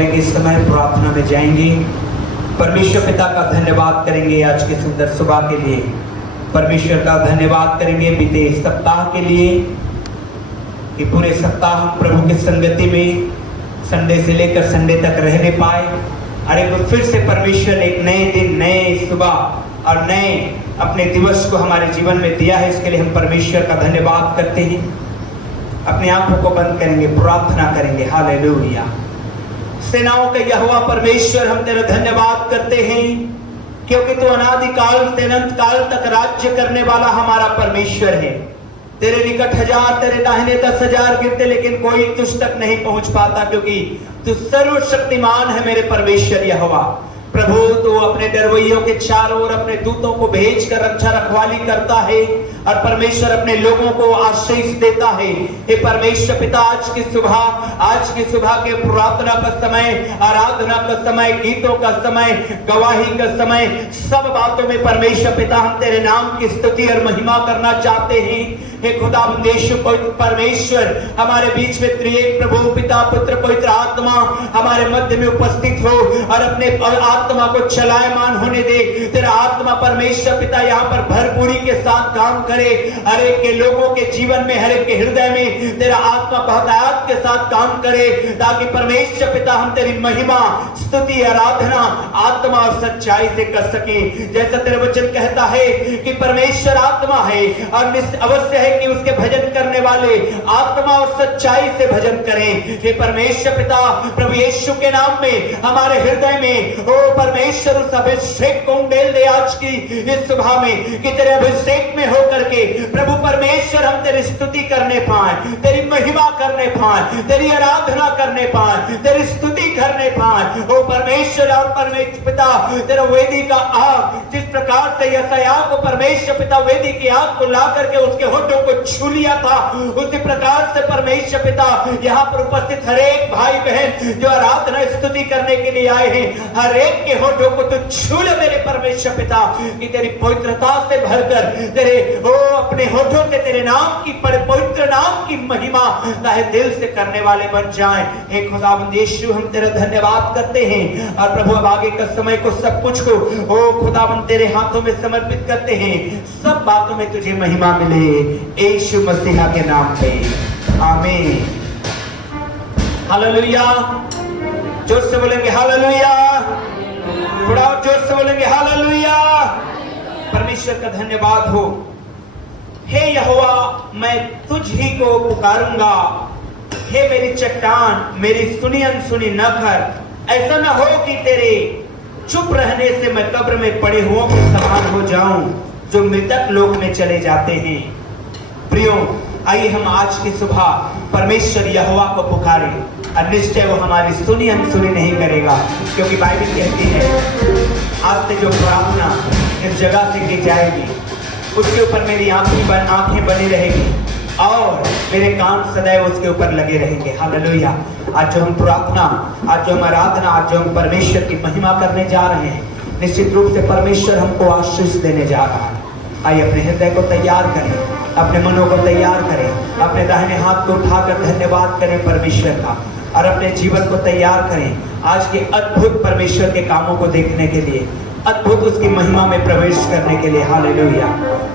इस समय प्रार्थना में जाएंगे। परमेश्वर पिता का धन्यवाद करेंगे आज के सुंदर सुबह के लिए। परमेश्वर का धन्यवाद करेंगे बीते सप्ताह के लिए कि पूरे सप्ताह प्रभु की संगति में संडे से लेकर संडे तक रहने पाए। और एक फिर से परमेश्वर ने एक नए दिन, नए सुबह और नए अपने दिवस को हमारे जीवन में दिया है। इसके लिए हम परमेश्वर का धन्यवाद करते हैं। अपनी आंखों को बंद करेंगे, प्रार्थना करेंगे। हालेलुया। सेनाओं के यहोवा परमेश्वर, हम तेरा धन्यवाद करते हैं क्योंकि तू अनादिकाल से अनंत काल तक राज्य करने वाला हमारा परमेश्वर है। तेरे निकट 1000, तेरे दाहिने 10,000 गिरते लेकिन कोई तुझ तक नहीं पहुंच पाता, क्योंकि तू सर्वशक्तिमान है मेरे परमेश्वर यहोवा। प्रभु तू अपने डरवैयों के चारों ओर अपने दूतों को भेजकर रक्षा रखवाली करता है और परमेश्वर अपने लोगों को आशीष देता है। हे परमेश्वर पिता, आज की सुबह के प्रार्थना का समय, आराधना का समय, गीतों का समय, गवाही का समय, सब बातों में परमेश्वर पिता हम तेरे नाम की स्तुति और महिमा करना चाहते हैं। हे खुदा परमेश्वर, हमारे बीच में त्रिएक प्रभु पिता पुत्र पवित्र आत्मा हमारे मध्य में उपस्थित हो और अपने आत्मा को चलायमान होने दे। तेरा आत्मा परमेश्वर पिता यहाँ पर भरपूरी के साथ काम करे। हर एक के लोगों के जीवन में, हर एक के हृदय में तेरा आत्मा बहुतायत के साथ काम करे, ताकि परमेश्वर पिता हम तेरी महिमा, स्तुति, आराधना आत्मा और सच्चाई से कर सके। जैसा तेरा वचन कहता है कि परमेश्वर आत्मा है और अवश्य है कि उसके भजन करने वाले आत्मा और सच्चाई से भजन करें। हे परमेश्वर पिता, प्रभु यीशु के नाम में हमारे हृदय में ओ परमेश्वर उस अभिषेक को उंडेल दे आज की इस सुबह में, कि तेरे अभिषेक में होकर के प्रभु परमेश्वर हम तेरी स्तुति करने पाए, तेरी महिमा करने पाए, तेरी आराधना करने पाए, तेरी स्तुति करने पाए। ओ परमेश्वर और परमेश्वर पिता, तेरा वेदी का आग जिस प्रकार से यशायाह को परमेश्वर पिता वेदी की आग को ला करके उसके होठों को छू लिया था, उसी प्रकार से परमेश्वर पिता यहाँ पर उपस्थित हर एक भाई बहन जो आराधना स्तुति करने के लिए आए हैं, हर एक के होठों को तू छू ले मेरे परमेश्वर पिता, कि तेरी पवित्रता से भरकर तेरे ओ अपने होठों से तेरे नाम की पवित्र नाम की महिमा ताहे दिल से करने वाले बन जाएं। हे खुदावंद यीशु, हम तेरा धन्यवाद करते हैं और प्रभु अब आगे का समय को, सब कुछ को ओ खुदावंद तेरे हाथों में समर्पित करते हैं। सब बातों में तुझे महिमा मिले यीशु मसीह के नाम पे, आमीन। हालेलुया। जोर से बोलेंगे हालेलुया। थोड़ा और जोर से बोलेंगे हालेलुया। परमेश्वर का धन्यवाद हो। हे यहोवा, मैं तुझ ही को पुकारूंगा। हे मेरी चट्टान, मेरी सुनी अनसुनी न कर। ऐसा न हो कि तेरे चुप रहने से मैं कब्र में पड़े हुओं के समान हो जाऊं, जो मृतक लोक में चले जाते हैं। प्रियो, आइए हम आज की सुबह परमेश्वर यहोवा को पुकारें और निश्चय वो हमारी सुनी अनसुनी नहीं करेगा, क्योंकि बाइबल कहती है आज से जो प्रार्थना इस जगह से की जाएगी उसके ऊपर मेरी आंखें बनी रहेगी और मेरे कान सदैव उसके ऊपर लगे रहेंगे। हालेलुया। आज जो हम प्रार्थना, आज जो हम आराधना, आज जो हम परमेश्वर की महिमा करने जा रहे हैं, निश्चित रूप से परमेश्वर हमको आशीष देने जा रहा है। आइए अपने हृदय को तैयार करें, अपने मनों को तैयार करें, अपने दाहिने हाथ को उठाकर धन्यवाद करें परमेश्वर का और अपने जीवन को तैयार करें आज के अद्भुत परमेश्वर के कामों को देखने के लिए, अद्भुत उसकी महिमा में प्रवेश करने के लिए। हालेलुया।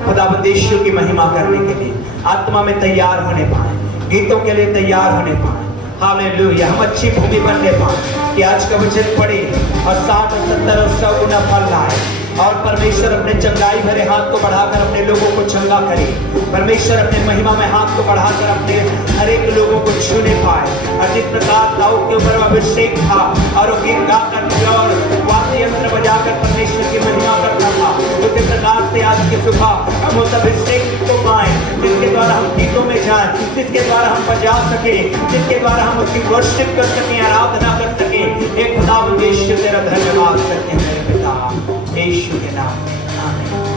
खुदावंद यीशु की महिमा करने के लिए आत्मा में तैयार होने पाए, गीतों के लिए तैयार होने पाए। हालेलुया। हम अच्छी भूमि बनने पाए कि आज का वचन पढ़े और 60 और 70 और 100 गुना फल लाए और परमेश्वर अपने चंगाई भरे हाथ को बढ़ाकर अपने लोगों को चंगा करे। परमेश्वर अपने महिमा में हाथ को बढ़ाकर अपने हर एक लोगों को छूने पाए। और जिस प्रकार दाऊद के ऊपर अभिषेक था और वो गीत गाकर और वाद्य यंत्र बजाकर परमेश्वर की महिमा करता था, उसी प्रकार से आज की सुबह हम उस अभिषेक को पाए जिसके द्वारा हम गीतों में जाएं, जिसके द्वारा हम बजा सके, जिसके द्वारा हम उसकी वर्शिप कर सकें, आराधना कर सकें। एक खुदावंद यीशु तेरा धन्यवाद करते हैं मेरे पिता, यीशु के नाम में, आमीन।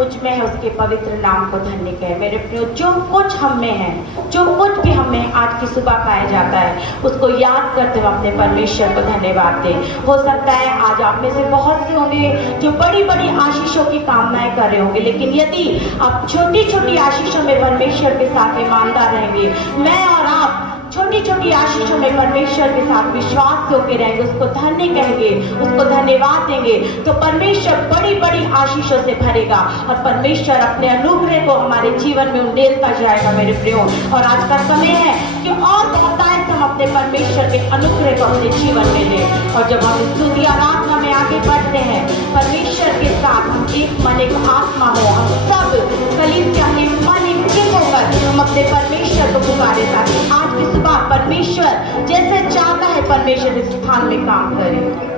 मुझ में है उसके पवित्र नाम को धन्य कहे। मेरे प्रियो, जो कुछ हम में है, जो कुछ भी हमें आज की सुबह पाया जाता है, उसको याद करते हुए अपने परमेश्वर को धन्यवाद दें। हो सकता है आज आप में से बहुत से होंगे जो बड़ी बड़ी आशीषों की कामनाएं कर रहे होंगे, लेकिन यदि आप छोटी छोटी आशीषों में परमेश्वर के साथ ईमानदार रहेंगे, मैं और आप छोटी छोटी आशीषों में परमेश्वर के साथ विश्वास से होकर रहेंगे, उसको धन्य कहेंगे, उसको धन्यवाद देंगे, तो परमेश्वर बड़ी बड़ी आशीषों से भरेगा और परमेश्वर अपने अनुग्रह को हमारे जीवन में उंडेलता जाएगा। मेरे प्रियो, और आज का समय है कि और बहुतायत हम अपने परमेश्वर के अनुग्रह को अपने जीवन में लें। और जब हम स्तुति आराधना में आगे बढ़ते हैं, परमेश्वर के साथ हम एक मन एक आत्मा हो, हम सब कलीसिया एक मन एक चित होकर हम अपने परमेश्वर को पुकारे, ताकि आज की सुबह परमेश्वर जैसे चाहता है परमेश्वर इस स्थान में काम करे।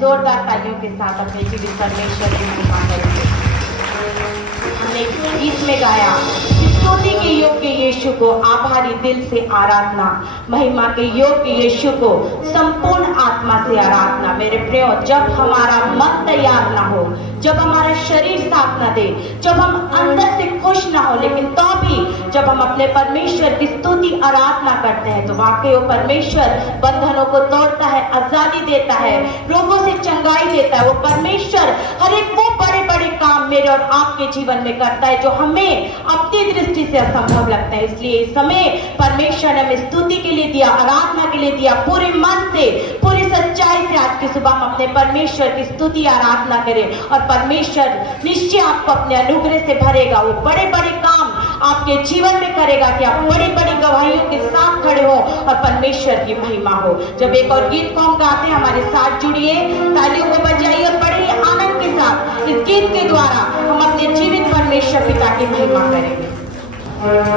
जोरदार तालियों के साथ अपने जीवित परमेश्वर की महिमा करेंगे। हमने गीत में गाया कि स्तुति के योग्य यीशु को आभारी दिल से आराधना, महिमा के योग्य यीशु को संपूर्ण आत्मा से आराधना। मेरे प्रियो, जब हमारा मन तैयार ना हो, जब हमारा शरीर साथ ना दे, जब हम अंदर से खुश ना हो, लेकिन तो भी जब हम अपने परमेश्वर की स्तुति आराधना करते हैं तो वाकई वो परमेश्वर बंधनों को तोड़ता है, आजादी देता है, रोगों से चंगाई देता है। वो परमेश्वर हर एक वो बड़े बड़े काम मेरे और आपके जीवन में करता है जो हमें अपनी दृष्टि से असंभव लगता है। इसलिए इस समय परमेश्वर ने हमें स्तुति के लिए दिया, आराधना के लिए दिया। पूरे मन से, पूरी सच्चाई से आज की सुबह हम अपने परमेश्वर की स्तुति आराधना करें और परमेश्वर निश्चय आपको अपने अनुग्रह से भरेगा। वो बड़े बड़े काम आपके जीवन में करेगा कि आप बड़ी बड़ी गवाहियों के साथ खड़े हो और परमेश्वर की महिमा हो। जब एक और गीत को हम गाते हैं, हमारे साथ जुड़िए, तालियों को बजाइए और बड़े आनंद के साथ इस गीत के द्वारा हम अपने जीवित परमेश्वर पिता की महिमा करेंगे। Come on.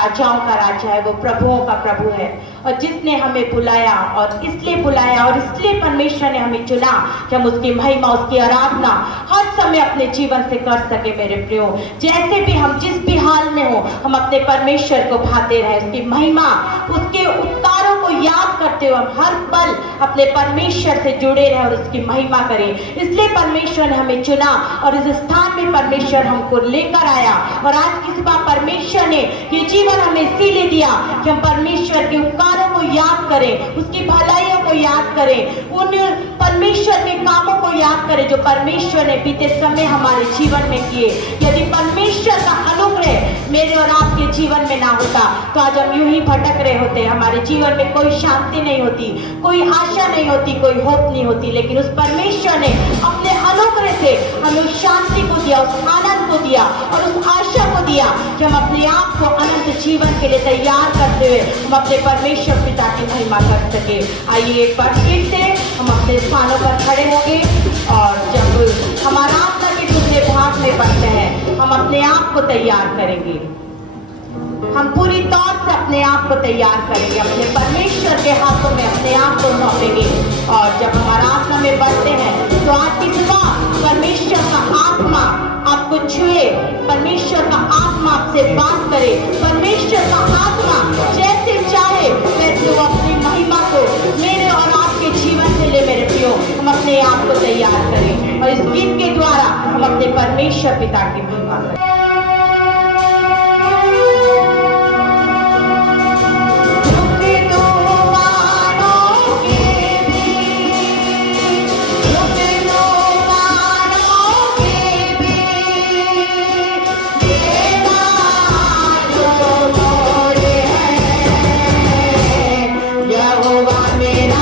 राजाओं का राजा है, वो प्रभुओं का प्रभु है। और जिसने हमें बुलाया और इसलिए परमेश्वर ने हमें चुना कि हम उसकी महिमा, उसकी आराधना हर समय अपने जीवन से कर सके। मेरे प्रियो, जैसे भी हम जिस भी हाल में हो, हम अपने परमेश्वर को भाते रहे, उसकी महिमा, उसके उपकारों को याद करते हुए हम हर पल अपने परमेश्वर से जुड़े रहे और उसकी महिमा करें। इसलिए परमेश्वर ने हमें चुना और इस स्थान में परमेश्वर हमको लेकर आया। और आज की सुबह परमेश्वर ने ये जीवन हमें इसीलिए दिया कि हम परमेश्वर के उपकारों को याद करें, उसकी भलाइयों को याद करें, उन परमेश्वर के कामों को याद करें जो परमेश्वर ने बीते समय हमारे जीवन में किए। यदि परमेश्वर का अनुग्रह मेरे और आपके जीवन में ना होता तो आज हम यूं ही भटक रहे होते, हमारे जीवन में कोई शांति नहीं होती, कोई आशा नहीं होती, कोई होप नहीं होती। लेकिन उस परमेश्वर ने अपने अनुग्रह से हमें उस शांति को दिया, उस आनंद को दिया और उस आशा को दिया कि हम अपने आप को अनंत जीवन के लिए तैयार करते हुए हम अपने परमेश्वर पिता की महिमा कर सके। आइए एक बार फिर से हम अपने स्थानों पर खड़े होंगे और जब हम आराधना के दूसरे भाग में बढ़ते हैं हम अपने आप को तैयार करेंगे, हम पूरी तौर से अपने आप को तैयार करेंगे, अपने परमेश्वर के हाथों में अपने आप को सौंपेंगे। और जब हम आराधना में बढ़ते हैं तो आज की सुबह परमेश्वर का आत्मा आपको छुए, परमेश्वर का आत्मा आपसे बात करे, परमेश्वर का आत्मा जैसे चाहे वैसे वो अपनी महिमा को मेरे और आपके जीवन से ले। मेरे प्रियो, हम अपने आप को तैयार करें और इस गीत के द्वारा हम अपने परमेश्वर पिता की महिमा करें। मेरा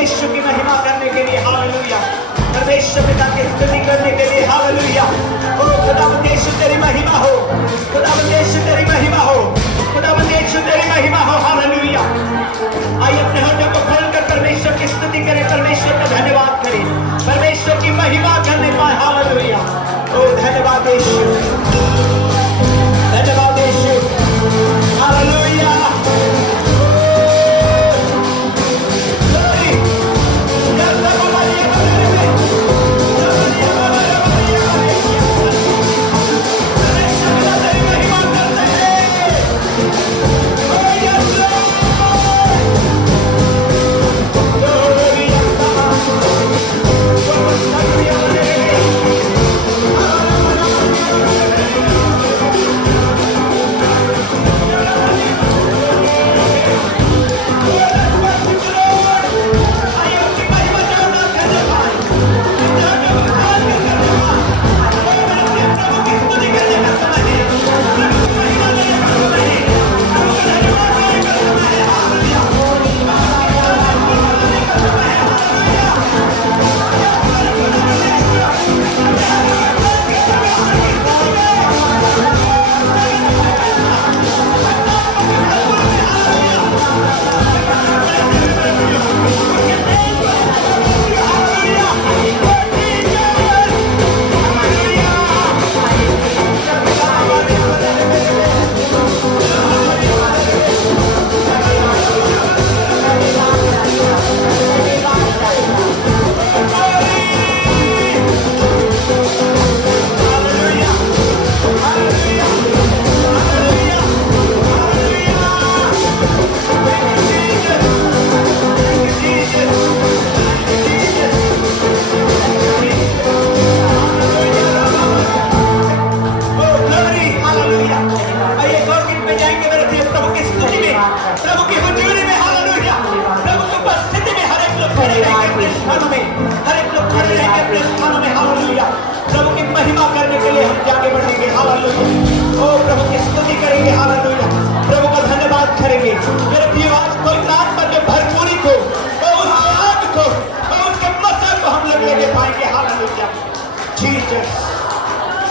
यीशु की महिमा करने के लिए हालेलुया। परमेश्वर पिता की स्तुति करने के लिए हालेलुया। ओ खुदावंद यीशु तेरी महिमा हो, खुदावंद यीशु तेरी महिमा हो, खुदावंद यीशु तेरी महिमा हो हालेलुया। आइए अपने हाथों को खोलकर परमेश्वर की स्तुति करें, परमेश्वर का धन्यवाद करें, परमेश्वर की महिमा करने पाए हालेलुया। ओ धन्यवाद यीशु, धन्यवाद यीशु हालेलुया।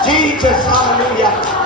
Jesus, hallelujah.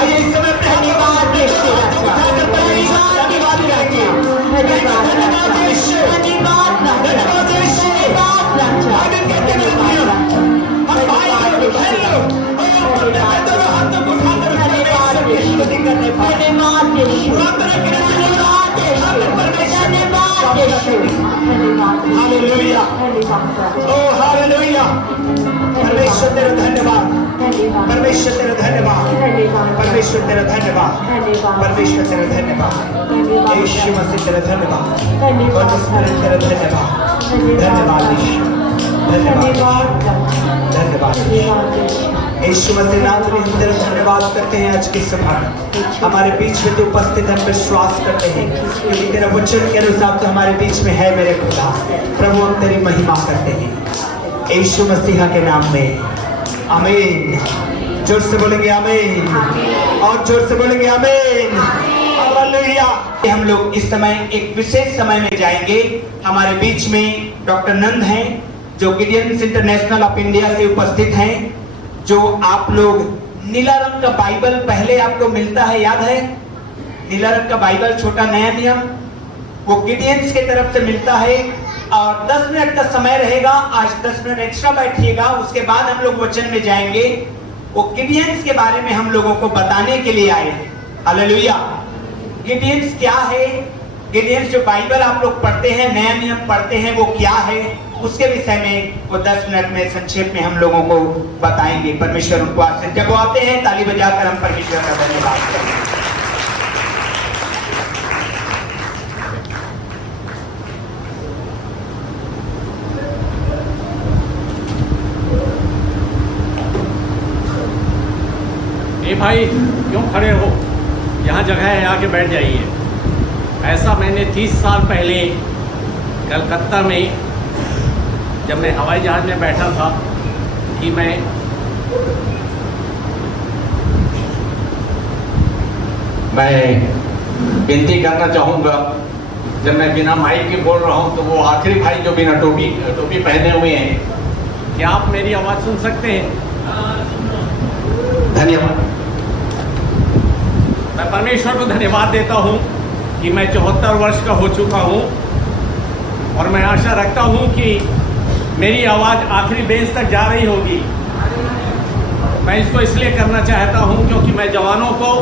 आइए इस समय परमेश्वर तेरा धन्यवाद, परमेश्वर तेरा धन्यवाद, परमेश्वर तेरा धन्यवाद, परमेश्वर तेरा धन्यवाद, यीशु मसीह तेरा धन्यवाद, परमेश्वर तेरा धन्यवाद, धन्यवाद यीशु, धन्यवाद, धन्यवाद यीशु मसीह नाम में हम तेरा धन्यवाद करते हैं। आज की सुबह हमारे बीच में तो उपस्थित हम विश्वास करते हैं क्योंकि तेरा वचन के अनुसार तो हमारे बीच में है मेरे खुदा। प्रभु हम तेरी महिमा करते हैं यीशु मसीह के नाम में, आमीन। जोर से बोलेंगे आमीन, और जोर से बोलेंगे आमीन, हालेलुया। हम लोग इस समय एक विशेष समय में जाएंगे। हमारे बीच में डॉक्टर नंद हैं जो गिडियंस इंटरनेशनल ऑफ इंडिया से उपस्थित हैं। जो आप लोग नीला रंग का बाइबल पहले आपको मिलता है, याद है? नीला रंग का बाइबल, छोटा नया नियम, वो गिडियंस की तरफ से मिलता है। और 10 मिनट का समय रहेगा। आज 10 मिनट एक्स्ट्रा बैठिएगा, उसके बाद हम लोग वचन में जाएंगे। वो गिडियंस के बारे में हम लोगों को बताने के लिए आए हैं। हालेलुया। गिडियंस क्या है? गिडियंस जो बाइबल आप लोग पढ़ते हैं, नया नियम पढ़ते हैं, वो क्या है, उसके विषय में वो 10 मिनट में संक्षेप में हम लोगों को बताएंगे। परमेश्वर उनको आशीष। जब वो आते हैं ताली बजाकर हम परमेश्वर का धन्यवाद करेंगे। भाई क्यों खड़े हो? यहाँ जगह है, आके बैठ जाइए। ऐसा मैंने 30 साल पहले कलकत्ता में जब मैं हवाई जहाज़ में बैठा था कि मैं विनती करना चाहूँगा। जब मैं बिना माइक के बोल रहा हूँ तो वो आखिरी भाई जो बिना टोपी पहने हुए हैं, क्या आप मेरी आवाज़ सुन सकते हैं? धन्यवाद। मैं परमेश्वर को धन्यवाद देता हूँ कि मैं 74 वर्ष का हो चुका हूँ और मैं आशा रखता हूँ कि मेरी आवाज़ आखिरी बेंच तक जा रही होगी। मैं इसको इसलिए करना चाहता हूँ क्योंकि मैं जवानों को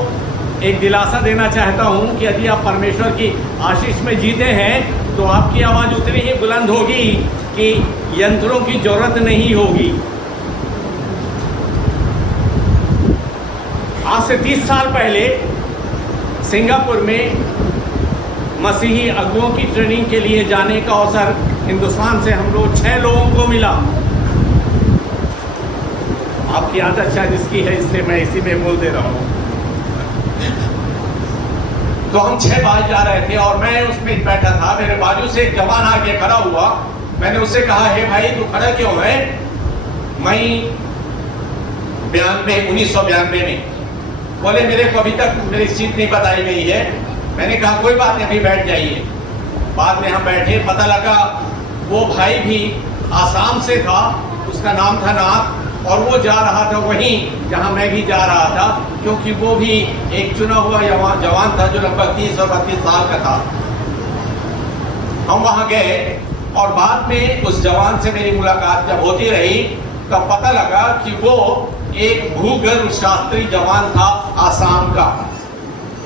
एक दिलासा देना चाहता हूँ कि यदि आप परमेश्वर की आशीष में जीते हैं तो आपकी आवाज़ उतनी ही बुलंद होगी कि यंत्रों की ज़रूरत नहीं होगी। आज से 30 साल पहले सिंगापुर में मसीही अगुओं की ट्रेनिंग के लिए जाने का अवसर हिंदुस्तान से हम लोग 6 लोगों को मिला। आपकी आदत शायद इसकी है, इसलिए मैं इसी में बोल दे रहा हूँ। तो हम 6 भाई जा रहे थे और मैं उसमें बैठा था। मेरे बाजू से एक जवान आके खड़ा हुआ। मैंने उससे कहा, हे भाई तू खड़ा क्यों है? मैं 1992 में। बोले मेरे को अभी तक मेरी सीट नहीं बताई गई है। मैंने कहा कोई बात नहीं, अभी बैठ जाइए। बाद में हम बैठे, पता लगा वो भाई भी आसाम से था, उसका नाम था नाथ, और वो जा रहा था वहीं जहां मैं भी जा रहा था, क्योंकि वो भी एक चुना हुआ जवान था जो लगभग 30 और 32 साल का था। हम वहां गए और बाद में उस जवान से मेरी मुलाकात जब होती रही तब पता लगा कि वो एक भूगर्भ शास्त्री जवान था आसाम का।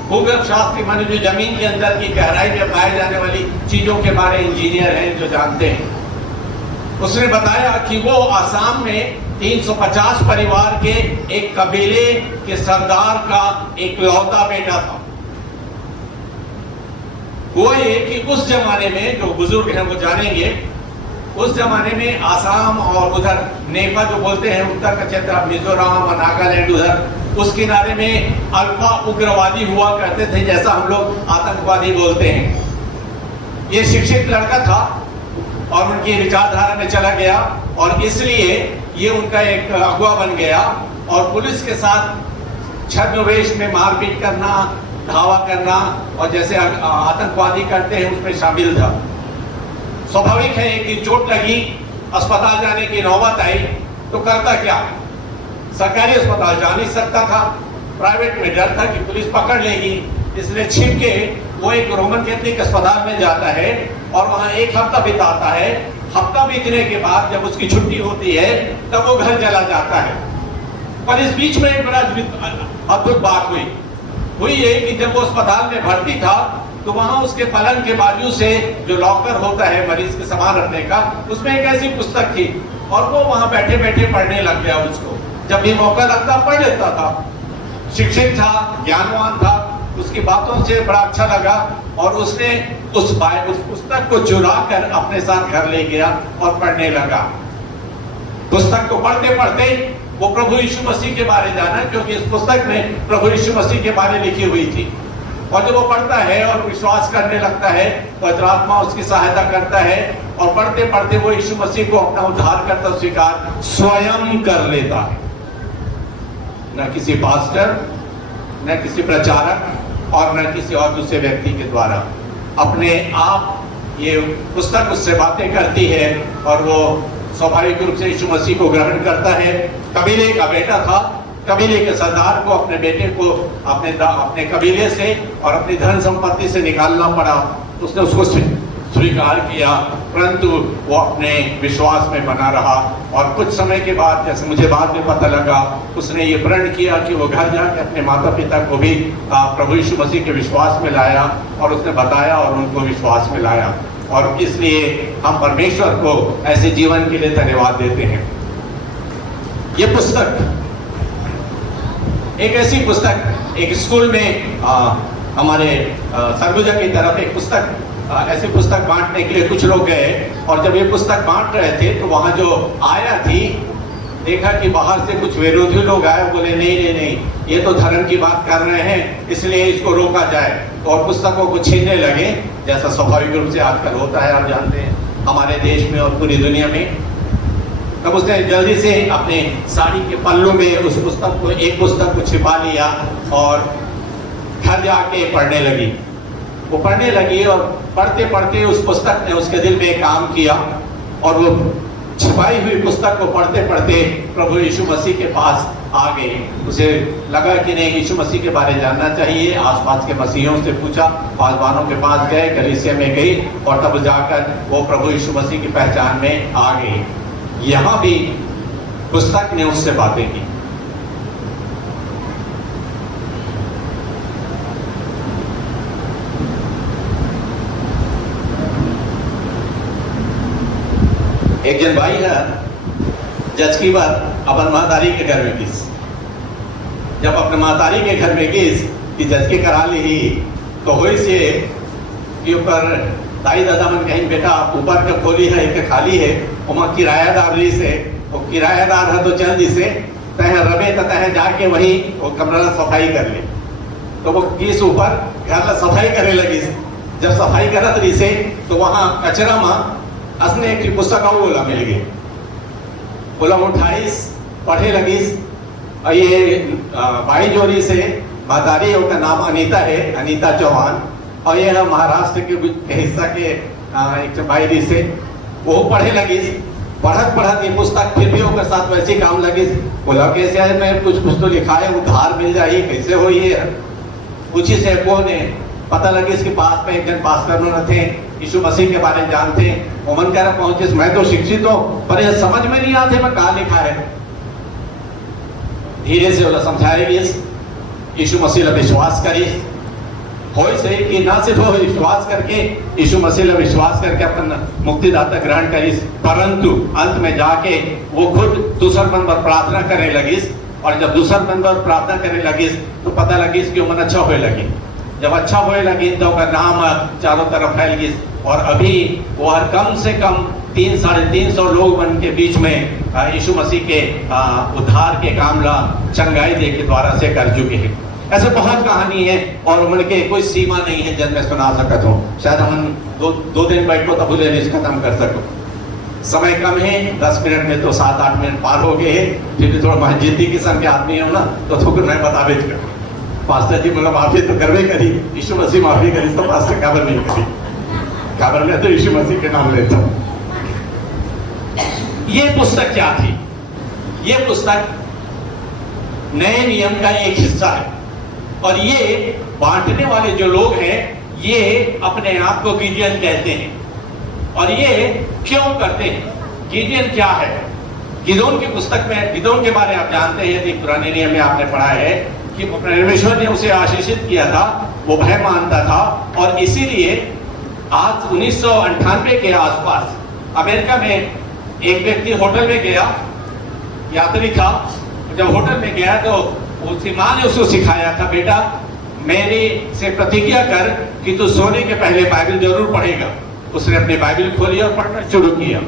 भूगर्भ शास्त्री माने जो जमीन के अंदर की गहराई में पाए जाने वाली चीजों के बारे इंजीनियर हैं जो जानते हैं। उसने बताया कि वो आसाम में 350 परिवार के एक कबीले के सरदार का एक लौता बेटा था। वो ये कि उस जमाने में, जो बुजुर्ग हैं वो जानेंगे, उस जमाने में आसाम और उधर नेपा जो बोलते हैं उत्तर का क्षेत्र, मिजोरम और नागालैंड, उधर उस किनारे में अल्फा उग्रवादी हुआ करते थे, जैसा हम लोग आतंकवादी बोलते हैं। ये शिक्षित लड़का था और उनकी विचारधारा में चला गया और इसलिए ये उनका एक अगुवा बन गया और पुलिस के साथ छद्मवेश में मारपीट करना, धावा करना और जैसे आतंकवादी करते हैं उसमें शामिल था। स्वाभाविक है कि चोट लगी, अस्पताल जाने की नौबत आई तो करता क्या, सरकारी अस्पताल जा नहीं सकता था, प्राइवेट में डर था कि पुलिस पकड़ लेगी, इसलिए छिप के वो एक रोमन कैथोलिक अस्पताल में जाता है और वहां एक हफ्ता बिताता है। हफ्ता बीतने के बाद जब उसकी छुट्टी होती है तब वो घर चला जाता है। पर इस बीच में एक बड़ा अद्भुत बात हुई ये कि जब वो अस्पताल में भर्ती था तो वहां उसके पलंग के बाजू से जो लॉकर होता है मरीज के सामान रखने का, उसमें एक ऐसी पुस्तक थी और वो वहां बैठे बैठे पढ़ने लग गया। उसको जब भी मौका लगता पढ़ लेता था। शिक्षित था, ज्ञानवान था, उसकी बातों से बड़ा अच्छा लगा और उसने उस पुस्तक को चुरा कर अपने साथ घर ले गया और पढ़ने लगा। पुस्तक को पढ़ते पढ़ते वो प्रभु यीशु मसीह के बारे जाना, क्योंकि इस पुस्तक में प्रभु यीशु मसीह के बारे लिखी हुई थी। और जब वो पढ़ता है और विश्वास करने लगता है तो पवित्र आत्मा उसकी सहायता करता है और पढ़ते पढ़ते वो यीशु मसीह को अपना उद्धारकर्ता स्वीकार स्वयं कर लेता है। न किसी पास्टर, न किसी प्रचारक और न किसी और दूसरे व्यक्ति के द्वारा, अपने आप ये पुस्तक उससे बातें करती है और वो स्वाभाविक रूप से यीशु मसीह को ग्रहण करता है। कबीले का बेटा था, कबीले के सरदार को अपने बेटे को अपने कबीले से और अपनी धन संपत्ति से निकालना पड़ा। उसने उसको स्वीकार किया, परंतु वो अपने विश्वास में बना रहा और कुछ समय के बाद, जैसे मुझे बाद में पता लगा, उसने ये प्रण किया कि वो घर जाकर अपने माता पिता को भी प्रभु यीशु मसीह के विश्वास में लाया और उसने बताया और उनको विश्वास में लाया। और इसलिए हम परमेश्वर को ऐसे जीवन के लिए धन्यवाद देते हैं। ये पुस्तक एक ऐसी पुस्तक, एक स्कूल में हमारे सरगुजा की तरफ एक पुस्तक, ऐसी पुस्तक बांटने के लिए कुछ लोग गए और जब ये पुस्तक बांट रहे थे तो वहां जो आया थी, देखा कि बाहर से कुछ विरोधी लोग आए, बोले नहीं, ये तो धर्म की बात कर रहे हैं, इसलिए इसको रोका जाए और पुस्तकों को छीनने लगे, जैसा स्वाभाविक रूप से आजकल होता है, आप जानते हैं हमारे देश में और पूरी दुनिया में। तब उसने जल्दी से अपने साड़ी के पल्लू में उस पुस्तक को, एक पुस्तक को छिपा लिया और घर जाके पढ़ने लगी। वो पढ़ने लगी और पढ़ते पढ़ते उस पुस्तक ने उसके दिल में काम किया और वो छिपाई हुई पुस्तक को पढ़ते पढ़ते प्रभु यीशु मसीह के पास आ गई। उसे लगा कि नहीं, यीशु मसीह के बारे जानना चाहिए। आसपास के मसीहियों से पूछा, पासवानों के पास गए, कलीसिया में गई और तब जाकर वो प्रभु यीशु मसीह की पहचान में आ गई। यहाँ भी पुस्तक ने उससे बातें की। एक जन भाई है जज की बात अपन महतारी के घर में गिस। जब अपने महतारी के घर में गिस कि जज के करा ली तो हुई से कि ऊपर दाई दादा मन कहीं बेटा ऊपर का खोली है, एक खाली है, वहाँ किरायादार ली से, वो किरायादार है तो चल जिसे तह रबे तह जाके वहीं वो कमरा सफाई कर ले। तो वो किस ऊपर घर सफाई करे लगी। जब सफाई करत रही से तो वहाँ कचरा में असने एक पुस्तक बोला मिल गई। बोला 28 पढ़े लगी और ये बाई जोरी से बादारी, उनका नाम अनीता है, अनीता चौहान। और ये है महाराष्ट्र के हिस्सा के एक बाई से वो पढ़े लगी, पढ़त ये पुस्तक फिर भी उनके साथ वैसे काम लगी। बोला कैसे है, मैं कुछ तो लिखा है, उधार मिल जाए, कैसे हो ये पूछी से कौन है। पता लगी इसके पास में एक जन पास्टर उन्होंने थे, यीशु मसीह के बारे में जानते हैं। वो मन कह रहा पहुंचे, मैं तो शिक्षित हूँ पर यह समझ में नहीं आते मैं कहा लिखा है। धीरे से बोला समझाएगी, यीशु मसीह पर विश्वास करिए, हो सही कि ना सिर्फ वो विश्वास करके यीशु मसीह पर विश्वास करके अपना मुक्तिदाता ग्रहण करी, परंतु अंत में जाके वो खुद दूसर मन पर प्रार्थना करने लगी। और जब दूसर मन पर प्रार्थना करने लगी तो पता लगी कि मन अच्छा होने लगी। जब अच्छा होने लगी तो उसका नाम चारों तरफ फैल गई। और अभी वो हर कम से कम 300-350 लोग मन के बीच में यीशु मसीह के उद्धार के काम ला चंगाई दे के द्वारा से कर चुके हैं। ऐसे बहुत कहानी है और उनके कोई सीमा नहीं है जब मैं सुना सकता हूँ। शायद हम दो दिन बैठो तब बोले खत्म कर सको, समय कम है, 10 मिनट में तो 7-8 मिनट पार हो गए हैं। फिर भी थोड़ा महजिदी किस्म के आदमी हो ना तो मैं बता भेज कर पास्टर जी मतलब माफी तो करवे करी, यीशु मसीह माफी करी तो पास्टर काबर नहीं करी, काबर में तो यीशु मसीह के नाम लेता हूँ। ये पुस्तक क्या थी? ये पुस्तक नए नियम का एक हिस्सा है। और ये बांटने वाले जो लोग हैं ये अपने आप को गिडियन कहते हैं। और ये क्यों करते हैं? गिडियन क्या है? गिदोन की पुस्तक में गिदोन के बारे में आप जानते हैं, यदि पुराने नियम में आपने पढ़ा है कि परमेश्वर ने उसे आशीषित किया था, वो भय मानता था। और इसीलिए आज 1998 के आसपास अमेरिका में एक व्यक्ति होटल में गया, यात्री था। जब होटल में गया तो उसकी माँ ने उसको सिखाया था, बेटा मेरे से प्रतिज्ञा कर कि तू सोने के पहले बाइबल जरूर पढ़ेगा। उसने अपनी बाइबल खोली और पढ़ना शुरू किया।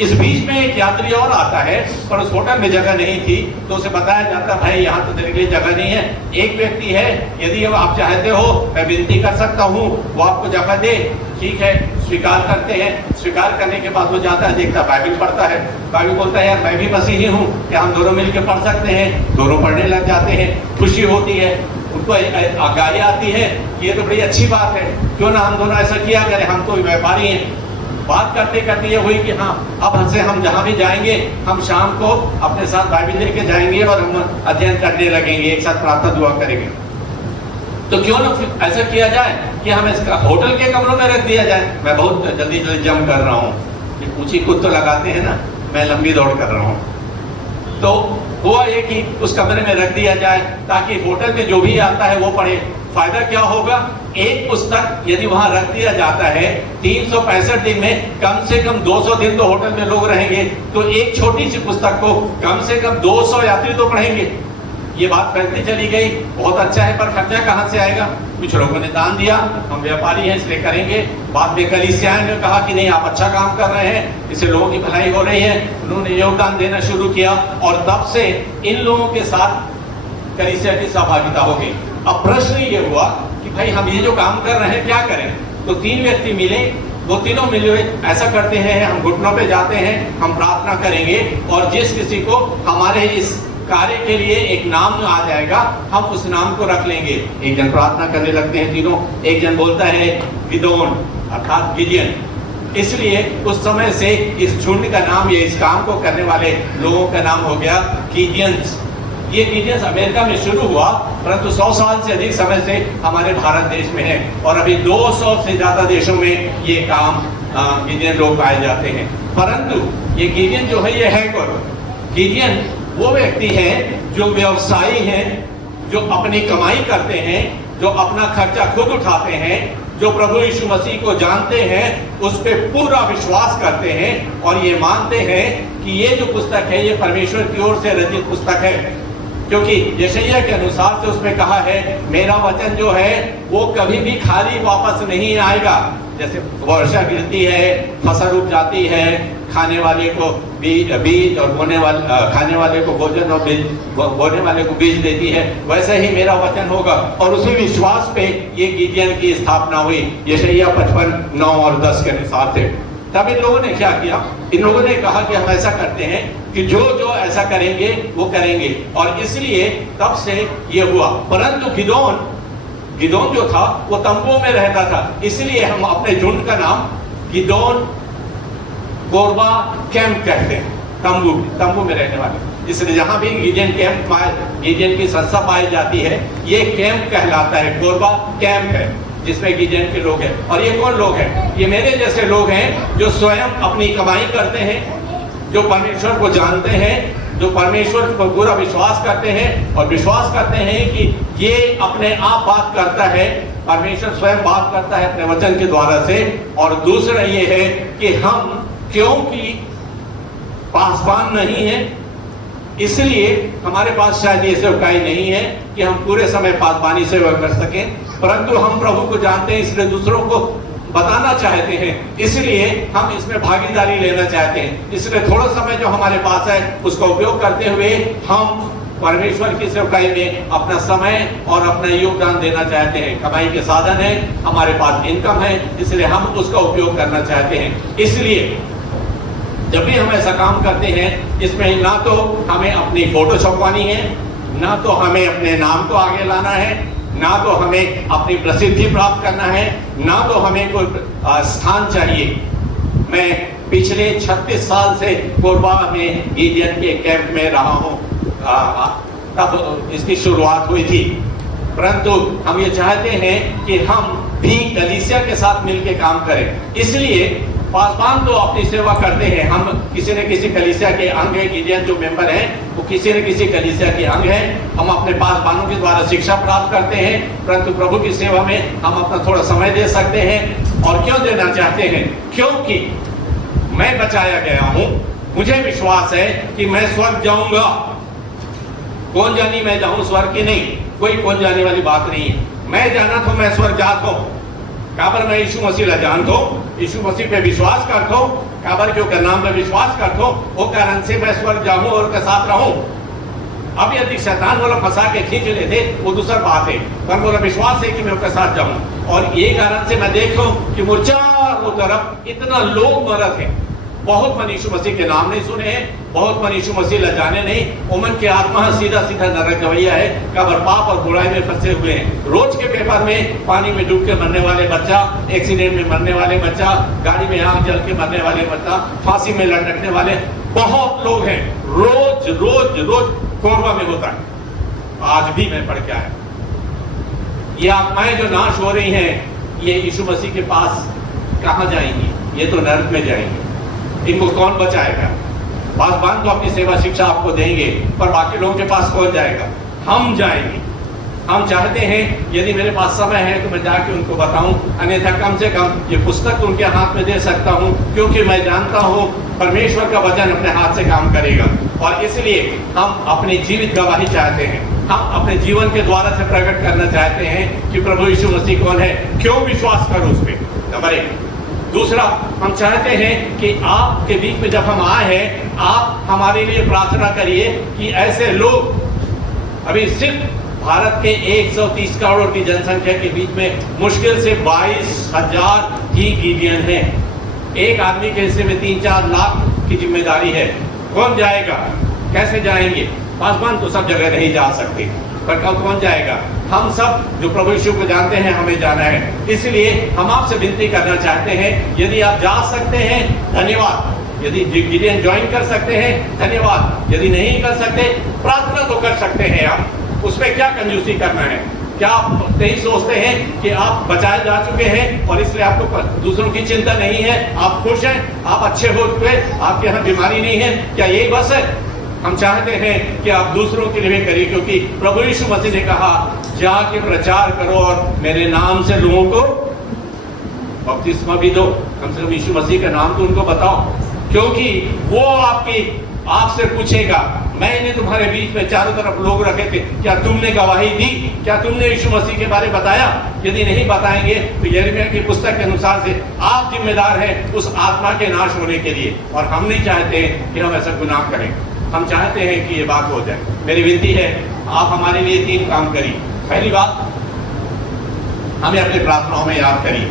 इस बीच में एक यात्री और आता है पर उस होटल में जगह नहीं थी, तो उसे बताया जाता भाई यहाँ तो तेरे लिए जगह नहीं है, एक व्यक्ति है, यदि आप चाहते हो मैं विनती कर सकता हूँ वो आपको जगह दे। ठीक है, स्वीकार करते हैं। स्वीकार करने के बाद वो जाता है, देखता बाइबल पढ़ता है। बाइबल बोलता है यार मैं भी मसीही हूँ, क्या हम दोनों मिलकर पढ़ सकते हैं? दोनों पढ़ने लग जाते हैं, खुशी होती है, उनको आगाही आती है, ये तो बड़ी अच्छी बात है, क्यों ना हम दोनों ऐसा किया करें, हम तो व्यापारी हैं। बात करते करते ये हुई कि हाँ अब हमसे हम जहाँ भी जाएंगे हम शाम को अपने साथ बाइबल लेके जाएंगे और हम अध्ययन करने लगेंगे, एक साथ प्रार्थना दुआ करेंगे। तो क्यों ना ऐसा किया जाए कि हम इसका होटल के कमरों में रख दिया जाए। मैं बहुत जल्दी जल्दी जंप कर रहा हूँ, पूछी खुद तो लगाते हैं ना, मैं लंबी दौड़ कर रहा हूँ। तो हुआ ये कि उस कमरे में रख दिया जाए ताकि होटल में जो भी आता है वो पढ़े। फायदा क्या होगा? एक पुस्तक यदि वहां रख दिया जाता है 365 दिन में कम से कम 200 दिन तो होटल में लोग रहेंगे, तो एक छोटी सी पुस्तक को कम से कम 200 यात्री तो पढ़ेंगे। ये बात फैलती चली गई, बहुत अच्छा है, पर खर्चा कहाँ से आएगा? कुछ लोगों ने दान दिया, हम व्यापारी हैं इसलिए करेंगे। बाद में कलीसियाएं ने कहा कि नहीं आप अच्छा काम कर रहे हैं, इससे लोगों की भलाई हो रही है, उन्होंने योगदान देना शुरू किया और तब से इन लोगों के साथ कलीसिया की सहभागिता हो गई। अब प्रश्न ये हुआ कि भाई हम ये जो काम कर रहे हैं क्या करें? तो 3 व्यक्ति मिले, वो तीनों मिले ऐसा करते हैं, हम घुटनों पे जाते हैं, हम प्रार्थना करेंगे और जिस किसी को हमारे इस कार्य के लिए एक नाम आ जाएगा हम उस नाम को रख लेंगे। एक जन प्रार्थना करने लगते हैं तीनों, एक जन बोलता है गिदोन अर्थात गिडियन। इसलिए उस समय से इस झुंड का नाम या इस काम को करने वाले लोगों का नाम हो गया गिडियंस। ये गिडियंस अमेरिका में शुरू हुआ, परंतु 100 साल से अधिक समय से हमारे भारत देश में है और अभी 200 से ज्यादा देशों में ये काम गिडियन लोग पाए जाते हैं। परंतु ये गिडियन जो है ये है कौन? गिडियन वो व्यक्ति हैं जो व्यवसायी हैं, जो अपनी कमाई करते हैं, जो अपना खर्चा खुद उठाते हैं, जो प्रभु यीशु मसीह को जानते हैं, उस पे पूरा विश्वास करते हैं और ये मानते हैं कि ये जो पुस्तक है ये परमेश्वर की ओर से रचित पुस्तक है। क्योंकि यशायाह के अनुसार से उसमें कहा है मेरा वचन जो है वो कभी भी खाली वापस नहीं आएगा। जैसे वर्षा गिरती है, फसल उग जाती है, खाने वाले को बीज और खाने वाले को भोजन और बोने वाले को बीज देती है, वैसे ही मेरा वचन होगा। और उसी विश्वास पे ये गिडियन की स्थापना हुई, यशायाह 55:9 और 10 के अनुसार थे। तब इन लोगों ने क्या किया, इन लोगों ने कहा कि हम ऐसा करते हैं कि जो जो ऐसा करेंगे वो करेंगे, और इसलिए तब से ये हुआ। परंतु गिदोन जो था वो तंबू में रहता था, इसलिए हम अपने झुंड का नाम गिदोन कोरबा कैंप कहते हैं, तंबू में रहने वाले। इसलिए जहां भी गिडियन की संस्था पाई जाती है, ये कैंप कहलाता है, कोरबा कैंप है जिसमें गिडियन के लोग हैं। और ये कौन लोग हैं? ये मेरे जैसे लोग हैं जो स्वयं अपनी कमाई करते हैं, जो परमेश्वर को जानते हैं, जो परमेश्वर पर पूरा विश्वास करते हैं और विश्वास करते हैं कि ये अपने आप बात करता है, परमेश्वर स्वयं बात करता है अपने वचन के द्वारा से। और दूसरा ये है कि हम क्योंकि पासबान नहीं है, इसलिए हमारे पास शायद ये सेवकाई नहीं है कि हम पूरे समय पासबानी सेवा कर सकें, परंतु हम प्रभु को जानते हैं, इसलिए दूसरों को बताना चाहते हैं, इसलिए हम इसमें भागीदारी लेना चाहते हैं। इसलिए थोड़ा समय जो हमारे पास है उसका उपयोग करते हुए हम परमेश्वर की सेवकाई में अपना समय और अपना योगदान देना चाहते हैं। कमाई के साधन है, हमारे पास इनकम है, इसलिए हम उसका उपयोग करना चाहते हैं। इसलिए जब भी हम ऐसा काम करते हैं, इसमें ना तो हमें अपनी फोटो छपवानी है, ना तो हमें अपने नाम को आगे लाना है, ना तो हमें अपनी प्रसिद्धि प्राप्त करना है, ना तो हमें कोई स्थान चाहिए। मैं पिछले 36 साल से कोरबा में गिडियन के कैंप में रहा हूँ, तब इसकी शुरुआत हुई थी। परंतु हम ये चाहते हैं कि हम भी कलीसिया के साथ मिलकर काम करें। इसलिए पासबान तो अपनी सेवा करते हैं, हम किसी न किसी कलीसिया के अंग हैं, गिडियन जो मेंबर हैं वो किसी न किसी कलीसिया के अंग हैं। हम अपने पासबानों के द्वारा शिक्षा प्राप्त करते हैं, परंतु प्रभु की सेवा में हम अपना थोड़ा समय दे सकते हैं। और क्यों देना चाहते हैं? क्योंकि मैं बचाया गया हूँ, मुझे विश्वास है कि मैं स्वर्ग जाऊंगा। कौन जानी मैं जाऊं स्वर्ग की नहीं, कोई कौन जाने वाली बात नहीं है। मैं जाना तो मैं स्वर्ग जात हूं, काबर मैं यीशु मसीह ला जानता हूं, यीशु मसीह पे विश्वास करता हूं, काबर के ओकर नाम पे विश्वास करता हूं, वो कारण से मैं स्वर्ग जाऊं और के साथ रहूं। अब यदि शैतान वाला फंसा के खींच लेते वो दूसरा बात है, पर मेरा विश्वास है कि मैं उसके साथ जाऊं। और ये कारण से मैं देखता हूं कि वो चारों तरफ इतना लोग मरद है। बहुत मन यीशु मसीह के नाम नहीं सुने हैं, बहुत मन यीशु मसीह ला जाने नहीं, उमन के आत्मा सीधा सीधा नरक गवैया है, कबर पाप और बुराई में फंसे हुए हैं। रोज के पेपर में पानी में डूब के मरने वाले बच्चा, एक्सीडेंट में मरने वाले बच्चा, गाड़ी में आग जल के मरने वाले बच्चा, फांसी में लटकने वाले बहुत लोग हैं। रोज रोज रोज कोरबा में होता है। आज भी मैं पढ़ के आया, ये आत्माएं जो नाश हो रही हैं, ये यीशु मसीह के पास कहाँ जाएंगी? ये तो नरक में जाएंगे। इनको कौन बचाएगा? पासबान तो अपनी सेवा शिक्षा आपको देंगे, पर बाकी लोगों के पास कौन जाएगा? हम जाएंगे। हम चाहते हैं यदि मेरे पास समय है तो मैं जाके उनको बताऊं, अन्यथा कम से कम ये पुस्तक उनके हाथ में दे सकता हूं, क्योंकि मैं जानता हूं परमेश्वर का वचन अपने हाथ से काम करेगा। और इसलिए हम अपनी जीवित गवाही चाहते हैं, हम अपने जीवन के द्वारा से प्रकट करना चाहते हैं कि प्रभु यीशु मसीह कौन है, क्यों विश्वास करो उस पर। नंबर 1। दूसरा, हम चाहते हैं कि आपके बीच में जब हम आए हैं, आप हमारे लिए प्रार्थना करिए कि ऐसे लोग, अभी सिर्फ भारत के 130 करोड़ की जनसंख्या के बीच में मुश्किल से 22,000 ही गिडियन हैं। एक आदमी के हिस्से में 3-4 लाख की जिम्मेदारी है। कौन जाएगा? कैसे जाएंगे? पासबान तो सब जगह नहीं जा सकते, पर कौन जाएगा? हम सब जो प्रभु यीशु को जानते हैं, हमें जाना है। इसलिए हम आपसे विनती करना चाहते हैं, यदि आप जा सकते हैं धन्यवाद, यदि गिडियन ज्वाइन कर सकते हैं धन्यवाद, यदि नहीं कर सकते प्रार्थना तो कर सकते हैं। आप उसमें क्या कंजूसी करना है? क्या आप नहीं सोचते हैं कि आप बचाए जा चुके हैं और इसलिए आपको दूसरों की चिंता नहीं है, आप खुश हैं, आप अच्छे हो चुके, आपके यहाँ बीमारी नहीं है? क्या यही बस है? हम चाहते हैं कि आप दूसरों के लिए करिए, क्योंकि प्रभु यीशु मसीह ने कहा जाके प्रचार करो और मेरे नाम से लोगों को बपतिस्मा भी दो। कम से कम यीशु मसीह का नाम तो उनको बताओ, क्योंकि वो आपसे पूछेगा, मैंने तुम्हारे बीच में चारों तरफ लोग रखे थे, क्या तुमने गवाही दी? क्या तुमने यीशु मसीह के बारे में बताया? यदि नहीं बताएंगे तो यिर्मयाह की पुस्तक के अनुसार से आप जिम्मेदार हैं उस आत्मा के नाश होने के लिए। और हम नहीं चाहते कि हम ऐसा गुनाह करें, हम चाहते हैं कि ये बात हो जाए। मेरी विनती है, आप हमारे लिए 3 काम करिए। पहली बात, हमें अपनी प्रार्थनाओं में याद करिए।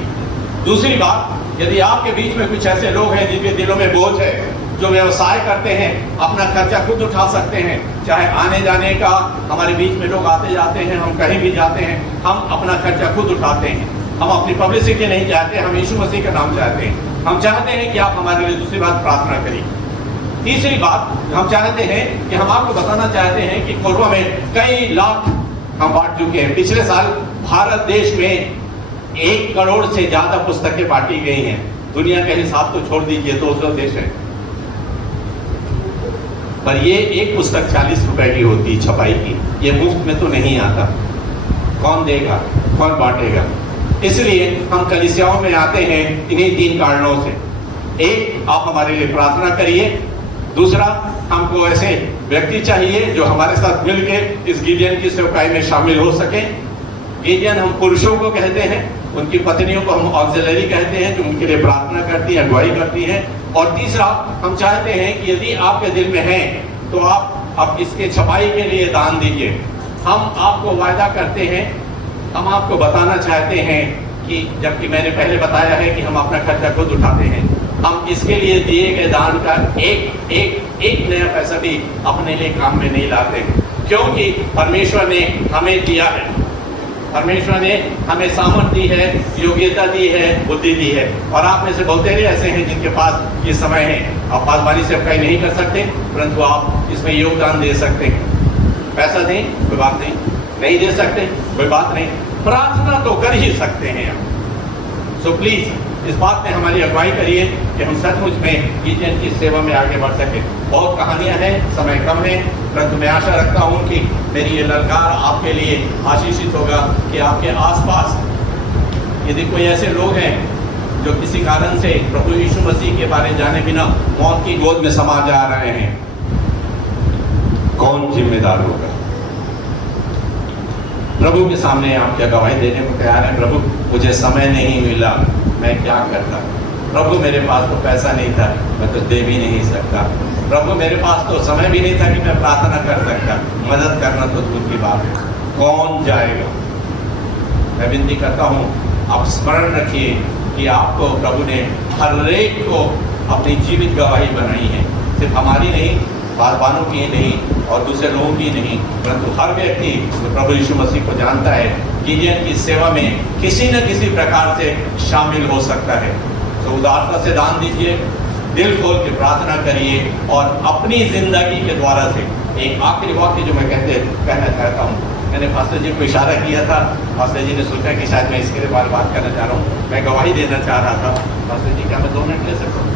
दूसरी बात, यदि आपके बीच में कुछ ऐसे लोग हैं जिनके दिलों में बोझ है, जो व्यवसाय करते हैं, अपना खर्चा खुद उठा सकते हैं, चाहे आने जाने का, हमारे बीच में लोग आते जाते हैं, हम कहीं भी जाते हैं, हम अपना खर्चा खुद उठाते हैं, हम अपनी पब्लिसिटी नहीं चाहते, हम यीशु मसीह का नाम चाहते हैं। हम चाहते हैं कि आप हमारे लिए दूसरी बात प्रार्थना करिए। तीसरी बात हम चाहते हैं कि हम आपको बताना चाहते हैं कि कोरबा में कई लाख हम बांट चुके हैं। पिछले साल भारत देश में 1 करोड़ से ज्यादा पुस्तकें बांटी गई हैं। दुनिया के हिसाब तो छोड़ दीजिए, 200 देश है, पर ये एक पुस्तक 40 रुपए की होती है छपाई की, ये मुफ्त में तो नहीं आता। कौन देगा, कौन बांटेगा? इसलिए हम कलीसियाओं में आते हैं इन्हीं 3 कारणों से। एक, आप हमारे लिए प्रार्थना करिए। दूसरा, हमको ऐसे व्यक्ति चाहिए जो हमारे साथ मिलकर इस गिडियन की सेवकाई में शामिल हो सके। गिडियन हम पुरुषों को कहते हैं, उनकी पत्नियों को हम ऑक्सिलरी कहते हैं, जो उनके लिए प्रार्थना करती हैं, अगुवाई करती हैं। और तीसरा, हम चाहते हैं कि यदि आपके दिल में है तो आप इसके छपाई के लिए दान दीजिए। हम आपको वायदा करते हैं, हम आपको बताना चाहते हैं कि जबकि मैंने पहले बताया है कि हम अपना खर्चा खुद उठाते हैं, हम इसके लिए दिए गए दान का एक नया पैसा भी अपने लिए काम में नहीं लाते हैं, क्योंकि परमेश्वर ने हमें दिया है, परमेश्वर ने हमें सामर्थ्य दी है, योग्यता दी है, बुद्धि दी है। और आप में से बहुत सारे ऐसे हैं जिनके पास ये समय है, आप पासवानी से कहीं नहीं कर सकते, परंतु आप इसमें योगदान दे सकते हैं। पैसा दें कोई बात नहीं दे सकते कोई बात नहीं, प्रार्थना तो कर ही सकते हैं आप। सो प्लीज इस बात में हमारी अगुवाई करिए कि हम सचमुच में गिडियन की सेवा में आगे बढ़ सके। बहुत कहानियां हैं, समय कम है, परंतु मैं आशा रखता हूं कि मेरी ये ललकार आपके लिए आशीषित होगा कि आपके आसपास यदि कोई ऐसे लोग हैं जो किसी कारण से प्रभु यीशु मसीह के बारे जाने बिना मौत की गोद में समा जा रहे हैं, कौन जिम्मेदार होगा? प्रभु के सामने आप क्या गवाही देने को तैयार हैं? प्रभु मुझे समय नहीं मिला, मैं क्या करता? प्रभु मेरे पास तो पैसा नहीं था, मैं तो दे भी नहीं सकता। प्रभु मेरे पास तो समय भी नहीं था कि मैं प्रार्थना कर सकता, मदद करना तो दूर की बात है। कौन जाएगा? मैं विनती करता हूँ, आप स्मरण रखिए कि आपको प्रभु ने हर एक को अपनी जीवित गवाही बनाई है, सिर्फ हमारी नहीं, बालबानों की नहीं और दूसरे लोगों की नहीं, परंतु हर व्यक्ति जो प्रभु यीशु मसीह को जानता है गिडियन की सेवा में किसी न किसी प्रकार से शामिल हो सकता है। तो उदारता से दान दीजिए, दिल खोल के प्रार्थना करिए और अपनी जिंदगी के द्वारा से एक आखिरी वाक्य जो मैं कहना चाहता हूँ, मैंने पास्टर जी को इशारा किया था, पास्टर जी ने सोचा कि शायद मैं इसके लिए बात करना चाह रहा हूँ, मैं गवाही देना चाह रहा था। पास्टर जी क्या मैं 2 मिनट ले सकता हूँ?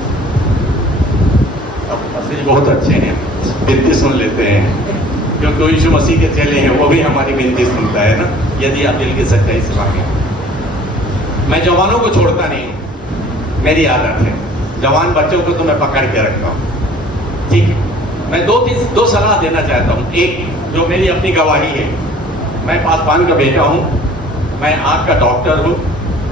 पास्टर जी बहुत अच्छे हैं, विनती सुन लेते हैं, क्योंकि यीशु मसीह के चेले हैं, वो भी हमारी विनती सुनता है ना, यदि आप दिल की सच्चाई से मांगे। मैं जवानों को छोड़ता नहीं, मेरी आदत है, जवान बच्चों को तो मैं पकड़ के रखता हूँ, ठीक है। मैं 2 सलाह देना चाहता हूँ। एक जो मेरी अपनी गवाही है, मैं पासवान का बेटा हूँ, मैं आँख का डॉक्टर हूँ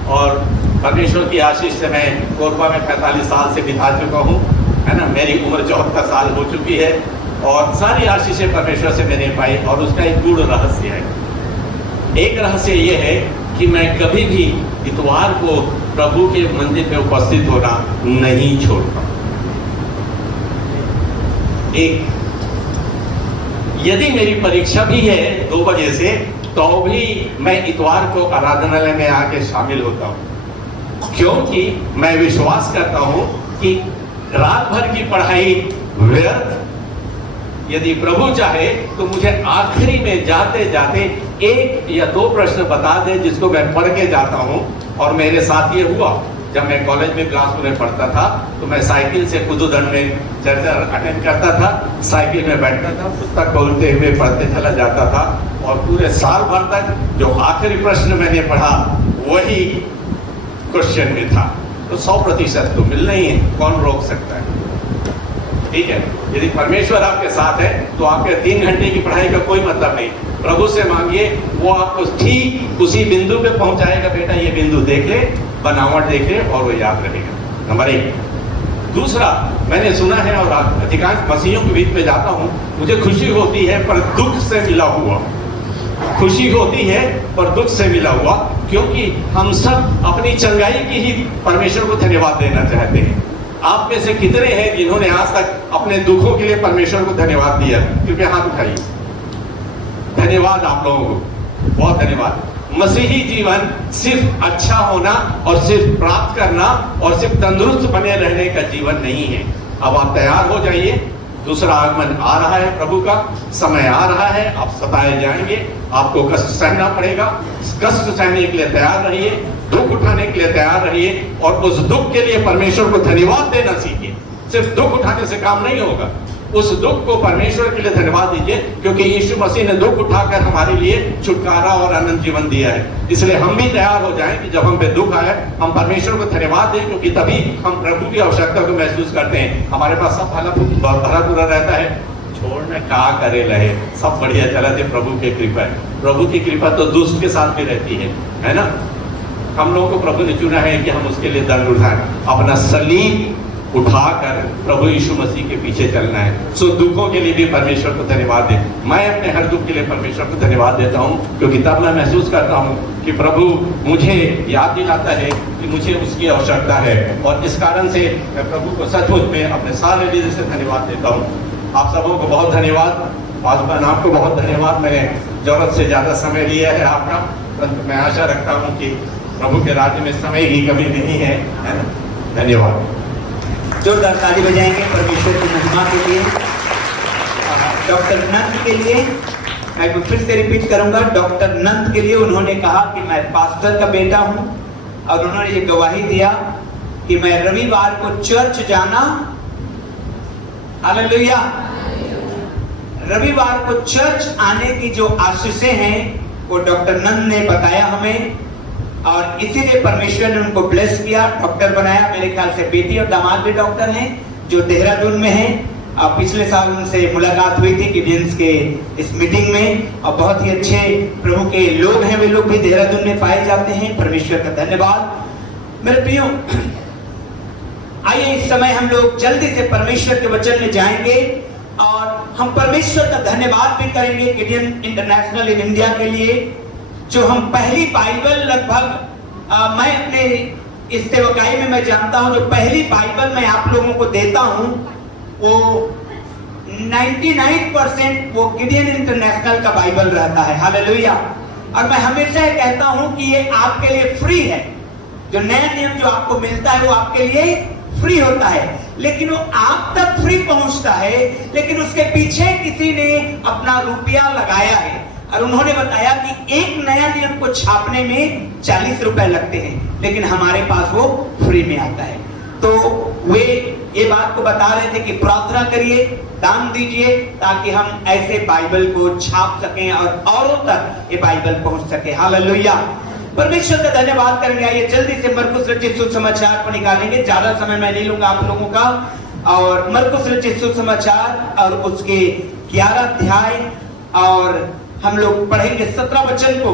और परमेश्वर की आशीष से मैं कोरबा में 45 साल से बिता चुका हूँ, है ना। मेरी उम्र 74 साल हो चुकी है और सारी आशीषें परमेश्वर से मैंने पाई। और उसका एक गूढ़ रहस्य है, एक रहस्य ये है कि मैं कभी भी इतवार को प्रभु के मंदिर में उपस्थित होना नहीं छोड़ता। एक, यदि मेरी परीक्षा भी है 2 बजे से, तो भी मैं इतवार को आराधनालय में आके शामिल होता हूँ, क्योंकि मैं विश्वास करता हूँ कि रात भर की पढ़ाई व्यर्थ, यदि प्रभु चाहे तो मुझे आखिरी में जाते जाते 1 या 2 प्रश्न बता दे जिसको मैं पढ़ के जाता हूँ। और मेरे साथ ये हुआ, जब मैं कॉलेज में क्लास में पढ़ता था तो मैं साइकिल से कुदूदंड में चर्चा अटेंड करता था, साइकिल में बैठता था, पुस्तक खोलते हुए पढ़ते चला जाता था और पूरे साल भर तक जो आखिरी प्रश्न मैंने पढ़ा वही क्वेश्चन में था। तो 100% तो मिलना ही है, कौन रोक सकता है? ठीक है, यदि परमेश्वर आपके साथ है तो आपके 3 घंटे की पढ़ाई का कोई मतलब नहीं। प्रभु से मांगिए, वो आपको ठीक उसी बिंदु पे पहुंचाएगा। बेटा ये बिंदु देख ले, बनावट देख ले और वो याद रहेगा। नंबर 1। दूसरा, मैंने सुना है और अधिकांश मसीहियों के बीच में जाता हूँ, मुझे खुशी होती है पर दुख से मिला हुआ, खुशी होती है पर दुख से मिला हुआ, क्योंकि हम सब अपनी चंगाई की ही परमेश्वर को धन्यवाद देना चाहते हैं। आप में से कितने हैं जिन्होंने आज तक अपने दुखों के लिए परमेश्वर को धन्यवाद दिया? कृपया हाथ उठाइए। धन्यवाद आप लोगों को, बहुत धन्यवाद। मसीही जीवन सिर्फ अच्छा होना और सिर्फ प्राप्त करना और सिर्फ तंदुरुस्त बने रहने का जीवन नहीं है। अब आप तैयार हो जाइए, दूसरा आगमन आ रहा है, प्रभु का समय आ रहा है, आप सताए जाएंगे, आपको कष्ट सहना पड़ेगा। कष्ट सहने के लिए तैयार रहिए, दुख उठाने के लिए तैयार रहिए और उस दुख के लिए परमेश्वर को धन्यवाद देना सीखिए। सिर्फ दुख उठाने से काम नहीं होगा, उस दुख को परमेश्वर के लिए धन्यवाद दीजिए, क्योंकि यीशु मसीह ने दुख उठाकर हमारे लिए छुटकारा और अनंत जीवन दिया है। इसलिए हम भी तैयार हो जाएं कि जब हम पे दुख आए हम परमेश्वर को धन्यवाद दें, क्योंकि तभी हम प्रभु की आवश्यकता को महसूस करते हैं। हमारे पास सब भरा पूरा रहता है, छोड़ने का करे रहे, सब बढ़िया चला थे, प्रभु की कृपा है। प्रभु की कृपा तो दुष्ट के साथ भी रहती है ना। हम लोगों को प्रभु ने चुना है कि हम उसके लिए दंड उठाएं, अपना सलीब उठाकर प्रभु यीशु मसीह के पीछे चलना है। सो दुखों के लिए भी परमेश्वर को धन्यवाद दें। मैं अपने हर दुख के लिए परमेश्वर को धन्यवाद देता हूँ, क्योंकि तब मैं महसूस करता हूँ कि प्रभु मुझे याद दिलाता है कि मुझे उसकी आवश्यकता है, और इस कारण से मैं प्रभु को सचमुच में अपने सारे हृदय से धन्यवाद देता हूँ। आप सबों को बहुत धन्यवाद, पासवान आपको बहुत धन्यवाद। मैंने जरूरत से ज़्यादा समय लिया है आपका, परंतु मैं आशा रखता हूँ कि प्रभु के राज्य में समय की कमी नहीं है ना। धन्यवाद। जोरदार ताली बजाएंगे परमेश्वर की महिमा के लिए। डॉक्टर नंद के लिए मैं फिर से रिपीट करूंगा, डॉक्टर नंद के लिए उन्होंने कहा कि मैं पास्टर का बेटा हूं, और उन्होंने ये गवाही दिया कि मैं रविवार को चर्च जाना, हालेलुया, रविवार को चर्च आने की जो आशीषें हैं वो डॉक्टर नंद ने बताया हमें, और इसीलिए परमेश्वर ने उनको ब्लेस किया, डॉक्टर बनाया। मेरे ख्याल से बेटी और दामाद भी डॉक्टर हैं जो देहरादून में हैं। पिछले साल उनसे मुलाकात हुई थी गिडियंस के इस मीटिंग में, और बहुत ही अच्छे प्रभु के लोग हैं, वे लोग भी देहरादून में पाए जाते हैं। परमेश्वर का धन्यवाद। मेरे प्रियो, आइए इस समय हम लोग जल्दी से परमेश्वर के वचन में जाएंगे और हम परमेश्वर का धन्यवाद भी करेंगे गिडियन इंटरनेशनल इन इंडिया के लिए, जो हम पहली बाइबल लगभग मैं अपने इस सेवकाई में मैं जानता हूं, जो पहली बाइबल मैं आप लोगों को देता हूं वो 99% वो गिडियन इंटरनेशनल का बाइबल रहता है। हालेलुया। और मैं हमेशा ये कहता हूं कि ये आपके लिए फ्री है। जो नया नियम जो आपको मिलता है वो आपके लिए फ्री होता है, लेकिन वो आप तक फ्री पहुंचता है, लेकिन उसके पीछे किसी ने अपना रुपया लगाया है। और उन्होंने बताया कि एक नया नियम को छापने में 40 रुपए लगते हैं, लेकिन हमारे पास वो फ्री में आता है। तो वे ये बात को बता रहे थे कि प्रार्थना करिए, दान दीजिए, ताकि हम ऐसे बाइबल को छाप सकें और औरों तक ये बाइबल पहुंच सके। हालेलुया। परमेश्वर का धन्यवाद करेंगे। आइए जल्दी से मरकुस रचित सुसमाचार को निकालेंगे, ज्यादा समय मैं नहीं लूंगा आप लोगों का। और मरकुस रचित सुसमाचार और उसके 11 अध्याय, और हम लोग पढ़ेंगे 17 वचन को।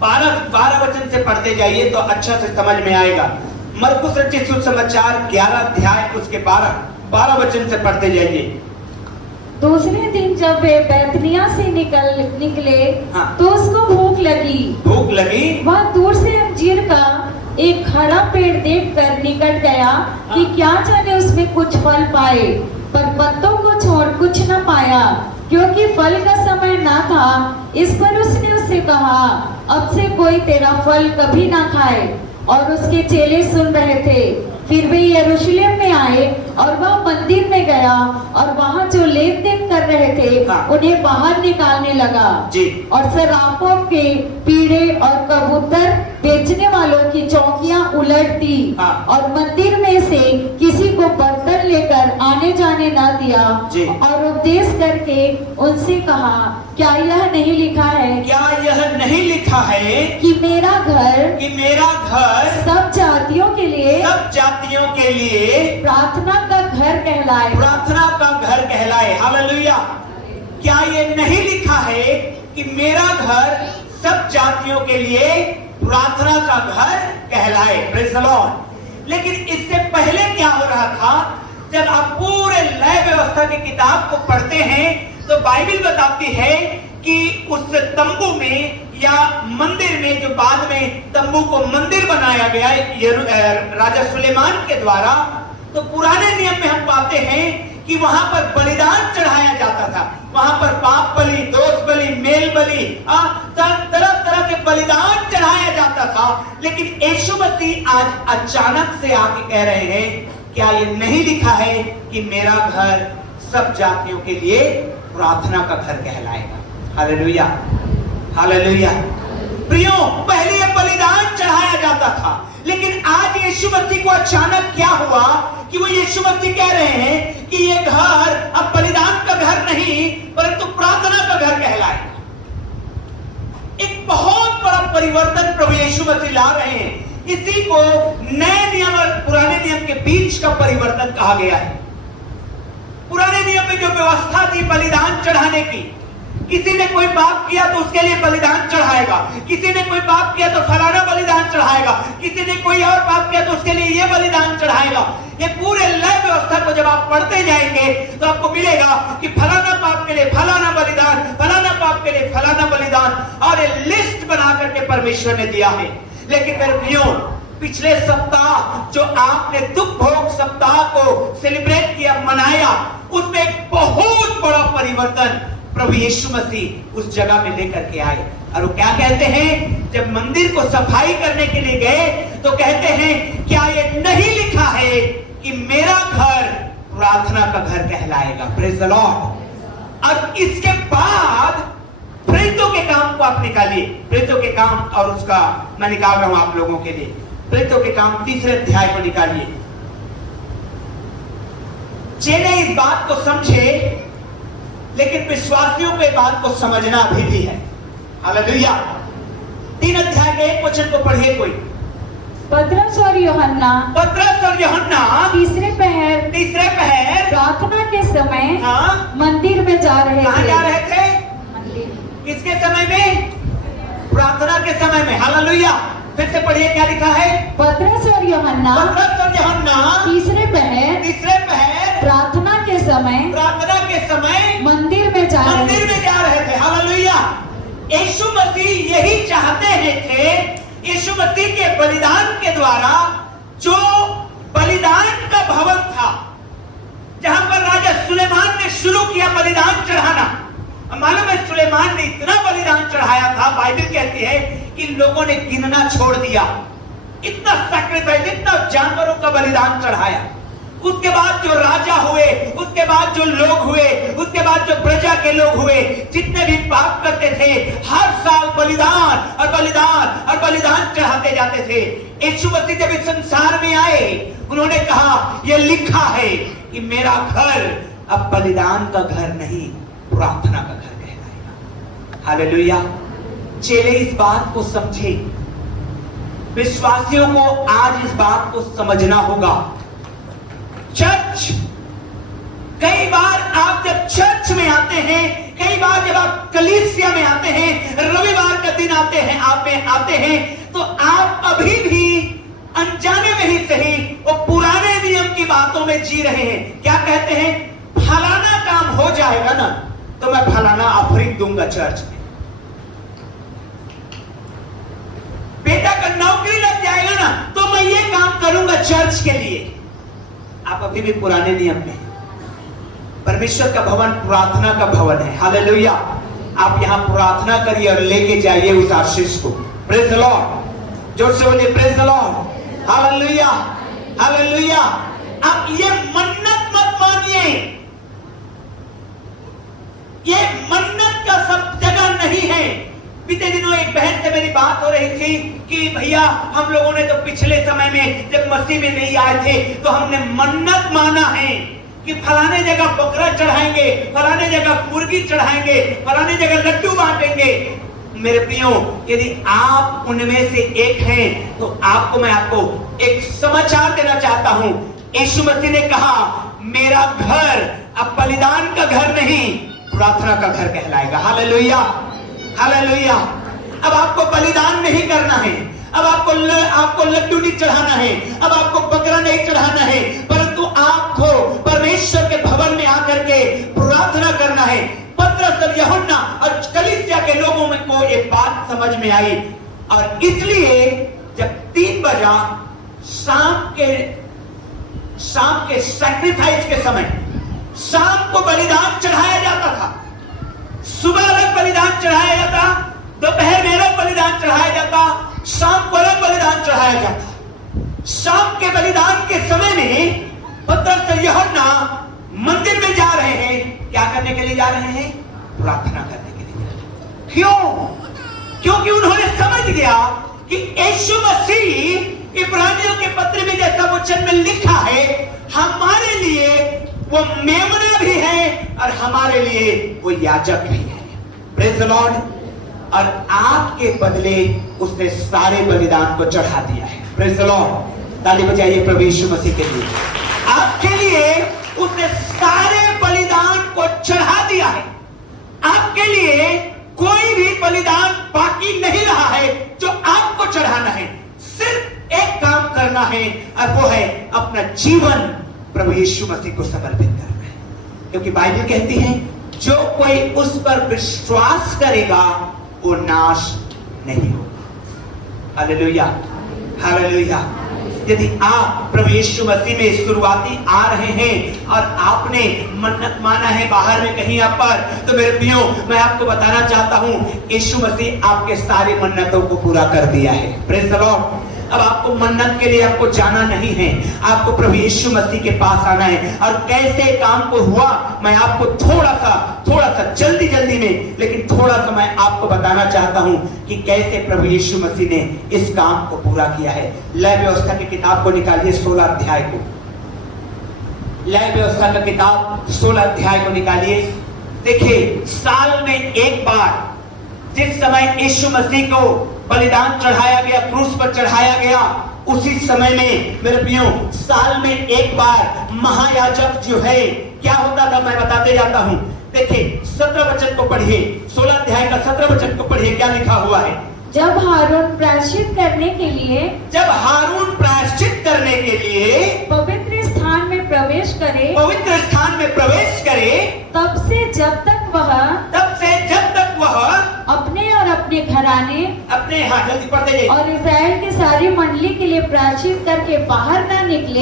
12 वचन से पढ़ते जाइए तो अच्छा से समझ में आएगा। मरकुस रचित सुसमाचार 11 अध्याय उसके 12 वचन से पढ़ते जाइए। दूसरे दिन जब वे बैतनिया से निकले हाँ। तो उसको भूख लगी। वह दूर से अंजीर का एक हरा पेड़ देखकर निकट गया कि क्या जाने उसमें कुछ फल पाए, पर पत्तों को छोड़ कुछ न पाया, क्योंकि फल का समय ना था। इस पर उसने उससे कहा, अब से कोई तेरा फल कभी ना खाए। और उसके चेले सुन रहे थे। फिर वे यरूशलेम में आए और वह मंदिर में गया और वहाँ जो लेन देन कर रहे थे उन्हें बाहर निकालने लगा जी। और सरापों के पीड़े और कबूतर बेचने वालों की चौकियां उलट दी और मंदिर में से किसी को बर्तन लेकर आने जाने न दिया और उपदेश करके उनसे कहा, क्या यह नहीं लिखा है, क्या यह नहीं लिखा है कि मेरा घर सब जातियों के लिए प्रार्थना का घर कहलाए। हालेलुया। क्या ये नहीं लिखा है कि मेरा घर सब जातियों के लिए प्रार्थना का घर कहलाए। Praise the Lord. लेकिन इससे पहले क्या हो रहा था, जब आप पूरे लय व्यवस्था की किताब को पढ़ते हैं तो बाइबल बताती है कि उस तंबू में या मंदिर में, जो बाद में तंबू को मंदिर बनाया गया राजा सुलेमान के द्वारा, तो पुराने नियम में हम पाते हैं कि वहां पर बलिदान चढ़ाया जाता था। वहां पर पाप बलि, दोष बलि, मेल बलि, तरह तरह के बलिदान चढ़ाया जाता था। लेकिन यीशु मसीह आज अचानक से आके कह रहे हैं, क्या ये नहीं लिखा है कि मेरा घर सब जातियों के लिए प्रार्थना का घर कहलाएगा? Hallelujah, hallelujah. प्रियो, पहले ये बलिदान चढ़ाया जाता था, लेकिन आज यीशु मसीह को अचानक क्या हुआ कि वो यीशु मसीह कह रहे हैं कि ये घर अब बलिदान का घर नहीं परंतु प्रार्थना का घर कहलाएगा। एक बहुत बड़ा परिवर्तन प्रभु यीशु मसीह ला रहे हैं। इसी को नए नियम और पुराने नियम के बीच का परिवर्तन कहा गया है। पुराने नियम में जो व्यवस्था थी बलिदान चढ़ाने की, किसी ने कोई पाप किया तो उसके लिए बलिदान चढ़ाएगा, किसी ने कोई पाप किया तो फलाना बलिदान चढ़ाएगा, किसी ने कोई और पाप किया तो उसके लिए यह बलिदान चढ़ाएगा। ये पूरे लय व्यवस्था को जब आप पढ़ते जाएंगे तो आपको मिलेगा कि फलाना पाप के लिए फलाना बलिदान, फलाना पाप के लिए फलाना बलिदान, और ये लिस्ट बना करके परमेश्वर ने दिया है। लेकिन मेरे प्रियो, पिछले सप्ताह जो आपने दुख भोग सप्ताह को सेलिब्रेट किया, मनाया, उसमें एक बहुत बड़ा परिवर्तन प्रभु यीशु मसीह उस जगह में लेकर के आए। और वो क्या कहते हैं, जब मंदिर को सफाई करने के लिए गए तो कहते हैं, क्या ये नहीं लिखा है कि मेरा घर प्रार्थना का घर कहलाएगा? Praise the Lord. और इसके बाद प्रेरितों के काम को आप निकालिए, प्रेरितों के काम, और उसका मैं निकाल रहा हूं आप लोगों के लिए। प्रेरितों के काम 3 अध्याय को निकालिए। चेले इस बात को समझे, लेकिन विश्वासियों को इस बात को समझना अभी भी है। हालेलुया। 3 अध्याय के 1 वचन को पढ़िए कोई। पतरस और यूहन्ना तीसरे पहर प्रार्थना के समय मंदिर में जा रहे थे। जा रहे थे? मंदिर। किसके समय में? प्रार्थना के समय में। हालेलुया। फिर से पढ़िए, क्या लिखा है? पतरस और यूहन्ना तीसरे पहर प्रार्थना के समय मंदिर में जा रहे थे। हालेलुया। यीशु मसीह यही चाहते थे। यीशु मसीह के बलिदान के द्वारा जो बलिदान का भवन था, जहां पर राजा सुलेमान ने शुरू किया बलिदान चढ़ाना। मालूम है, सुलेमान ने इतना बलिदान चढ़ाया था, बाइबल कहती है कि लोगों ने गिनना छोड़ दिया। इतना सैक्रिफाइस, इतना जानवरों का बलिदान चढ़ाया। उसके बाद जो राजा हुए, उसके बाद जो लोग हुए, उसके बाद जो प्रजा के लोग हुए, जितने भी पाप करते थे, हर साल बलिदान और बलिदान और बलिदान चढ़ाते जाते थे। यीशु मसीह जब इस संसार में आए, उन्होंने कहा, यह लिखा है कि मेरा घर अब बलिदान का घर नहीं, प्रार्थना का घर कहलाएगा। हालेलुया। चेले इस बात को समझे। विश्वासियों को आज इस बात को समझना होगा। चर्च, कई बार आप जब चर्च में आते हैं, कई बार जब आप कलीसिया में आते हैं, रविवार का दिन आते हैं, तो आप अभी भी अनजाने में ही सही वो पुराने नियम की बातों में जी रहे हैं। क्या कहते हैं? फलाना काम हो जाएगा ना तो मैं फलाना ऑफरिंग दूंगा चर्च में। बेटा का नौकरी लग जाएगा ना तो मैं ये काम करूंगा चर्च के लिए। आप अभी भी पुराने नियम में। परमेश्वर का भवन प्रार्थना का भवन है। हालेलुया। आप यहां प्रार्थना करिए और लेके जाइए उस आशीष को। Praise the Lord. जोर से बोलिए, praise the Lord. Hallelujah, hallelujah. आप ये मन्नत मत मानिए, ये मन्नत का सब जगह नहीं है। बीते दिनों एक बहन से मेरी बात हो रही थी कि भैया, हम लोगों ने तो पिछले समय में जब मसीह में नहीं आए थे तो हमने मन्नत माना है कि फलाने जगह बकरा चढ़ाएंगे, फलाने जगह मुर्गी चढ़ाएंगे, फलाने जगह लड्डू बांटेंगे। मेरे प्रियो, यदि आप उनमें से एक हैं तो मैं आपको एक समाचार देना चाहता हूं। यीशु मसीह ने कहा, मेरा घर अब बलिदान का घर नहीं, प्रार्थना का घर कहलाएगा। Hallelujah, hallelujah. अब आपको बलिदान नहीं करना है, अब आपको लड्डू नहीं चढ़ाना है, अब आपको बकरा नहीं चढ़ाना है, परंतु आपको परमेश्वर के भवन में आकर के प्रार्थना करना है। पतरस और यूहन्ना और कलीसिया ये बात समझ में आई और इसलिए जब 3 बजा शाम के सैक्रिफाइस के समय शाम को बलिदान चढ़ाया जाता था, सुबह अलग बलिदान चढ़ाया जाता, दोपहर में अलग बलिदान चढ़ाया जाता, शाम को अलग बलिदान चढ़ाया जाता। शाम के बलिदान के समय में पतरस और यूहन्ना मंदिर में जा रहे हैं। क्या करने के लिए जा रहे हैं? प्रार्थना करने के लिए। क्यों? क्योंकि उन्होंने समझ गया कि यीशु मसीह इब्रानियों के पत्र में जैसा वचन में लिखा है, हमारे लिए वो मेमना भी है और हमारे लिए वो याजक भी है। Praise the Lord. और आपके बदले उसने सारे बलिदान को चढ़ा दिया है। Praise the Lord. ताली बजाइए प्रभु यीशु मसीह के लिए। आपके लिए उसने सारे बलिदान को चढ़ा दिया है। आपके लिए कोई भी बलिदान बाकी नहीं रहा है जो आपको चढ़ाना है। सिर्फ एक काम करना है और वो है अपना जीवन प्रभु यीशु मसीह को समर्पित करना है। क्योंकि बाइबल कहती है जो कोई उस पर विश्वास करेगा वो नाश नहीं होगा। Hallelujah, hallelujah. यदि आप प्रभु यीशु मसीह में शुरुआती आ रहे हैं और आपने मन्नत माना है बाहर में कहीं आप पर, तो मेरे प्रियो मैं आपको बताना चाहता हूं यीशु मसीह आपके सारी मन्नतों को पूरा कर दिया है। Praise the Lord. अब आपको मन्नत के लिए आपको जाना नहीं है, आपको प्रभु यीशु मसीह के पास आना है। और कैसे काम को हुआ मैं आपको थोड़ा सा जल्दी में लेकिन थोड़ा सा मैं आपको बताना चाहता हूं कि कैसे प्रभु यीशु मसीह ने इस काम को पूरा किया है। लय व्यवस्था की किताब को निकालिए 16 अध्याय को। लय व्यवस्था का किताब 16 अध्याय को निकालिए। देखिए साल में एक बार जिस समय यीशु मसीह को बलिदान चढ़ाया गया, क्रूस पर चढ़ाया गया, उसी समय में मेरे प्रियो साल में एक बार महायाजक जो है क्या होता था मैं बताते जाता हूं। देखिए 17 वचन को पढ़िए, 16 अध्याय का 17 वचन को पढ़िए, क्या लिखा हुआ है। जब हारून प्रायश्चित करने के लिए पवित्र स्थान में प्रवेश करे, तब से जब तक वह अपने और अपने घराने जल्दी पढ़ते जाइए। और इस्राएल की सारी मंडली के लिए प्रायश्चित करके बाहर न निकले,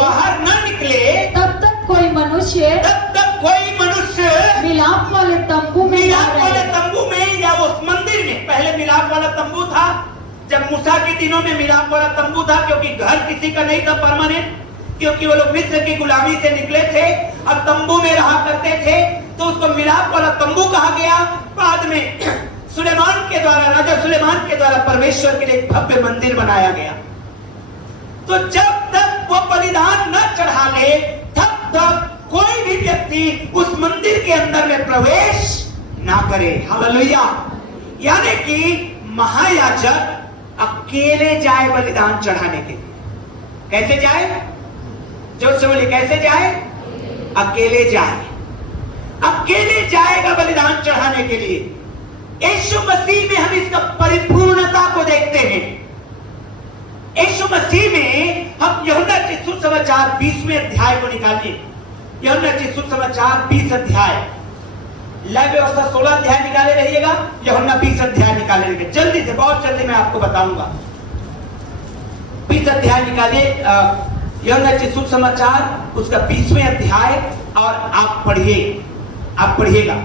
तब तक कोई मनुष्य मिलाप वाले तंबू में या उस मंदिर में। पहले मिलाप वाला तंबू था, जब मूसा के दिनों में मिलाप वाला तंबू था, क्योंकि घर किसी का नहीं था परमानेंट, क्योंकि वो लोग मिस्र की गुलामी से निकले थे और तंबू में रहा करते थे, तो उसको मिलाप वाला तंबू कहा गया। बाद में राजा सुलेमान के द्वारा परमेश्वर के लिए एक भव्य मंदिर बनाया गया। तो जब तक वो बलिदान न चढ़ा ले तब तक कोई भी व्यक्ति उस मंदिर के अंदर में प्रवेश ना करे। हालेलुया। यानी कि महायाजक अकेले जाए बलिदान चढ़ाने के लिए। कैसे जाए? जोर से बोलिए, कैसे जाए? अकेले जाएगा बलिदान चढ़ाने के लिए। यीशु मसीह में हम इसका परिपूर्णता को देखते हैं। यीशु मसीह में हम यूहन्ना के सुसमाचार 20वें अध्याय को निकालिए। यूहन्ना के सुसमाचार 20 अध्याय। लय व्यवस्था 16 अध्याय निकाले रहिएगा, यूहन्ना 20 अध्याय निकाले रहिएगा। जल्दी से, बहुत जल्दी मैं आपको बताऊंगा। 20 अध्याय निकालिए, यूहन्ना के सुसमाचार उसका 20वें अध्याय, और आप पढ़िएगा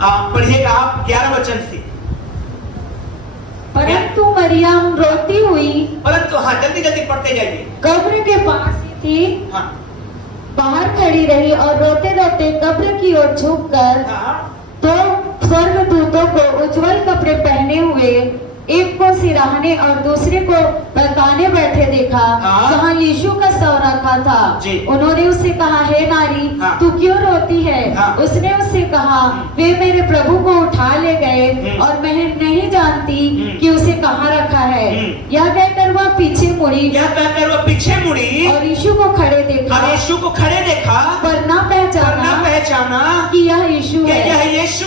आप 11 वचन से। परंतु मरियम रोती हुई, जल्दी पढ़ते जाइए, कब्र के पास ही थी। हाँ। बाहर खड़ी रही और रोते रोते कब्र की ओर झुककर तो स्वर्गदूतों को उज्जवल कपड़े पहने हुए एक को सिराहने और दूसरे को बताने बैठे देखा, जहाँ यीशु का शव रखा था। उन्होंने उससे कहा, हे नारी, तू क्यों रोती है? उसने उससे कहा, वे मेरे प्रभु को उठा ले गए और मैं नहीं जानती कि उसे कहाँ रखा है। यह कहकर वह पीछे मुड़ी और यीशु को खड़े देखा, पर न पहचाना कि यह यीशु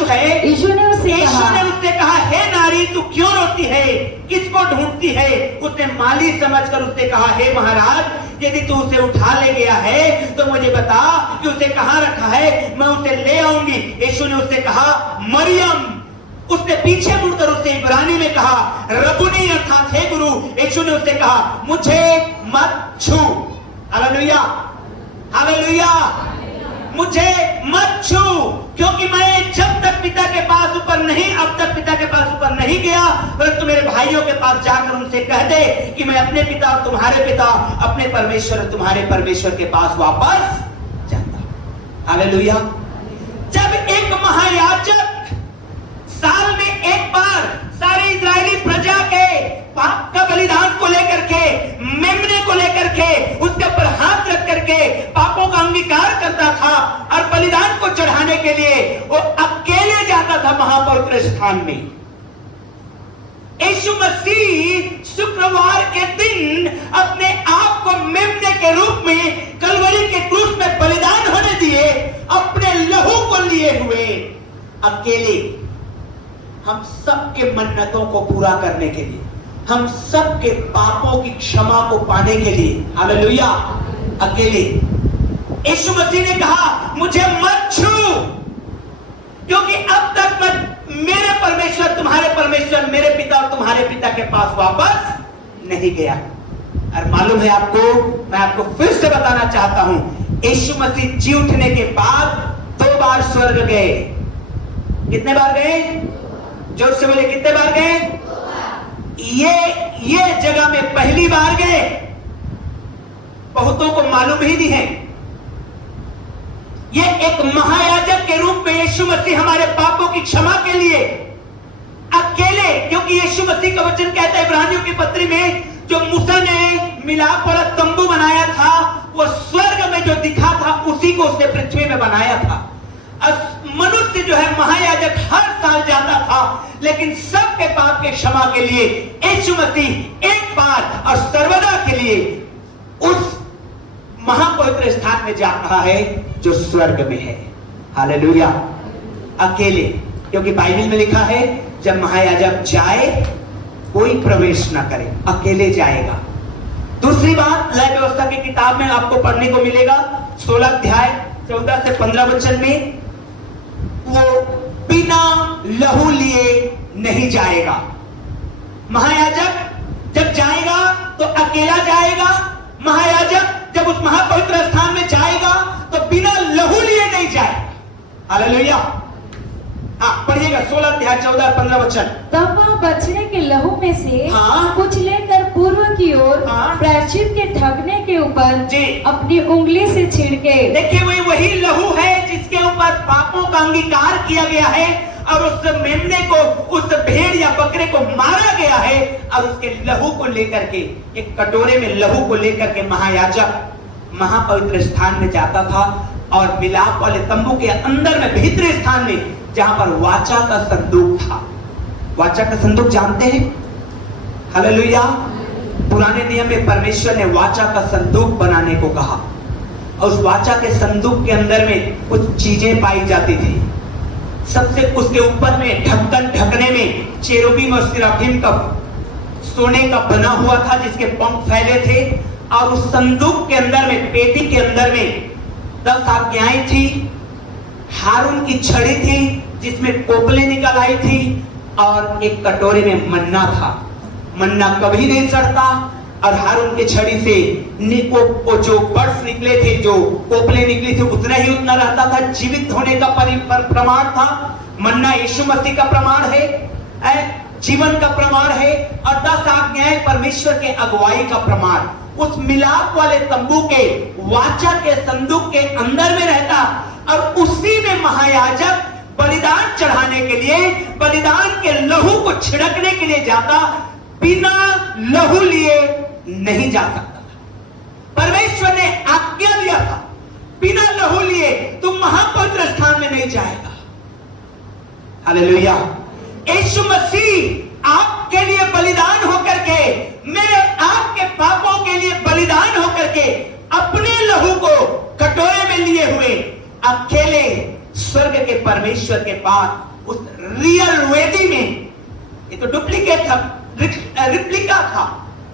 है। यीशु ने उससे कहा, हे नारी, तू क्यों रोती है, किसको ढूंढती है? उसने माली समझकर उससे कहा, हे महाराज, यदि तू उसे उठा ले गया है तो मुझे बता कि उसे कहाँ रखा है, मैं उसे ले आऊंगी। यीशु ने उससे कहा, मरियम। उसने पीछे मुड़कर उससे इब्रानी में कहा, रब्बुनी अर्थात हे गुरु। यीशु ने उससे कहा, मुझे मत छू। हालेलुया, हालेलुया, मुझे मत छू, क्योंकि मैं जब तक पिता के पास ऊपर नहीं, अब तक पिता के पास ऊपर नहीं गया, परंतु मेरे भाइयों के पास जाकर उनसे कह दे कि मैं अपने पिता और तुम्हारे पिता, अपने परमेश्वर और तुम्हारे परमेश्वर के पास वापस जाता। हालेलुया। जब एक महायाजक साल में एक बार सारी इजरायली प्रजा के पाप का बलिदान को लेकर के, मेमने को लेकर के, उसके ऊपर हाथ रख करके पापों का अंगीकार करता था और बलिदान को चढ़ाने के लिए वो अकेले जाता था महापवित्र स्थान में। यीशु मसीह शुक्रवार के दिन अपने आप को मेमने के रूप में कलवरी के क्रूस में बलिदान होने दिए, अपने लहू को लिए हुए अकेले हम सबके मन्नतों को पूरा करने के लिए, हम सबके पापों की क्षमा को पाने के लिए, हालेलुया, अकेले यीशु मसीह ने कहा, मुझे मत छू, क्योंकि अब तक मैं मेरे परमेश्वर, तुम्हारे परमेश्वर, मेरे पिता और तुम्हारे पिता के पास वापस नहीं गया। और मालूम है आपको, मैं आपको फिर से बताना चाहता हूं, यीशु मसीह जी उठने के बाद 2 बार स्वर्ग गए। कितने बार गए? जोर से बोले, कितने बार गए? ये जगह में पहली बार गए, बहुतों को मालूम ही नहीं है। ये एक महायाजक के रूप में यीशु मसीह हमारे पापों की क्षमा के लिए अकेले, क्योंकि यीशु मसीह का वचन कहता है इब्रानियों की पत्री में, जो मूसा ने मिलाप वाला तंबू बनाया था, वो स्वर्ग में जो दिखा था उसी को उसने पृथ्वी में बनाया था। मनुष्य जो है महायाजक हर साल जाता था, लेकिन सबके पाप के क्षमा के लिए यीशु मसीह एक बार और सर्वदा के लिए उस महापवित्र स्थान में जा रहा है जो स्वर्ग में है। हालेलुया, अकेले, क्योंकि बाइबल में लिखा है जब महायाजक जाए कोई प्रवेश ना करे, अकेले जाएगा। दूसरी बात, लय व्यवस्था की किताब में आपको पढ़ने को मिलेगा 16 अध्याय 14 से 15 वचन में, वो बिना लहू लिए नहीं जाएगा। महायाजक जब जाएगा तो अकेला जाएगा। महायाजक जब उस महापवित्र स्थान में जाएगा तो बिना लहू लिए नहीं जाएगा। हालेलुया। हाँ, पढ़िएगा 16 अध्याय 14 और 15 वचन। तब वह बछड़े के लहू में से हाँ, कुछ लेकर पूर्व की ओर हाँ, प्रायश्चित के ढकने के ऊपर जी अपनी उंगली से छिड़के। देखिए, वही लहू है जिसके ऊपर पापों का अंगीकार किया गया है और उस मेमने को, उस भेड़ या बकरे को मारा गया है और उसके लहू को लेकर के, एक कटोरे में लहू को लेकर के महायाजक महापवित्र स्थान में जाता था और मिलाप वाले तंबू के अंदर में, भीतरी स्थान में, जहां पर वाचा का संदूक था। वाचा का संदूक जानते हैं? हालेलुया। पुराने नियम में परमेश्वर ने वाचा का संदूक बनाने को कहा और उस वाचा के संदूक के अंदर में कुछ चीजें पाई जाती थी। सबसे उसके ऊपर में ढक्कन ढकने में चेरुबीम और सिराफीम का सोने का बना हुआ था जिसके पंख फैले थे, और उस संदूक के अंदर में, पेटी के अंदर में 10 आज्ञाएं थी। हारून की छड़ी थी जिसमें कोपले निकल आई थी और एक कटोरे में मन्ना था। मन्ना कभी नहीं सड़ता और हारून की छड़ी से वो जो बर्ड्स निकले थे, जो कोपले निकली थी, उतना ही उतना रहता था। जीवित होने का प्रमाण था। मन्ना यीशु मसीह का प्रमाण है, जीवन का प्रमाण है, और 10 आज्ञाएं परमेश्वर के अगुवाई का प्रमाण। उस मिलाप वाले तंबू के, वाचा के संदूक के अंदर में रहता और उसी में महायाजक बलिदान चढ़ाने के लिए, बलिदान के लहू को छिड़कने के लिए जाता। बिना लहू लिए नहीं जा सकता। परमेश्वर ने आज्ञा दिया था, बिना लहू लिए तुम महापवित्र स्थान में नहीं जाएगा। हालेलुया। यीशु मसीह आपके लिए बलिदान होकर के, मेरे आपके पापों के लिए बलिदान होकर के, अपने लहू को कटोरे में लिए हुए अकेले स्वर्ग के परमेश्वर के पास, उस रियल वेदी में, ये तो डुप्लीकेट था, रिप्लिका था,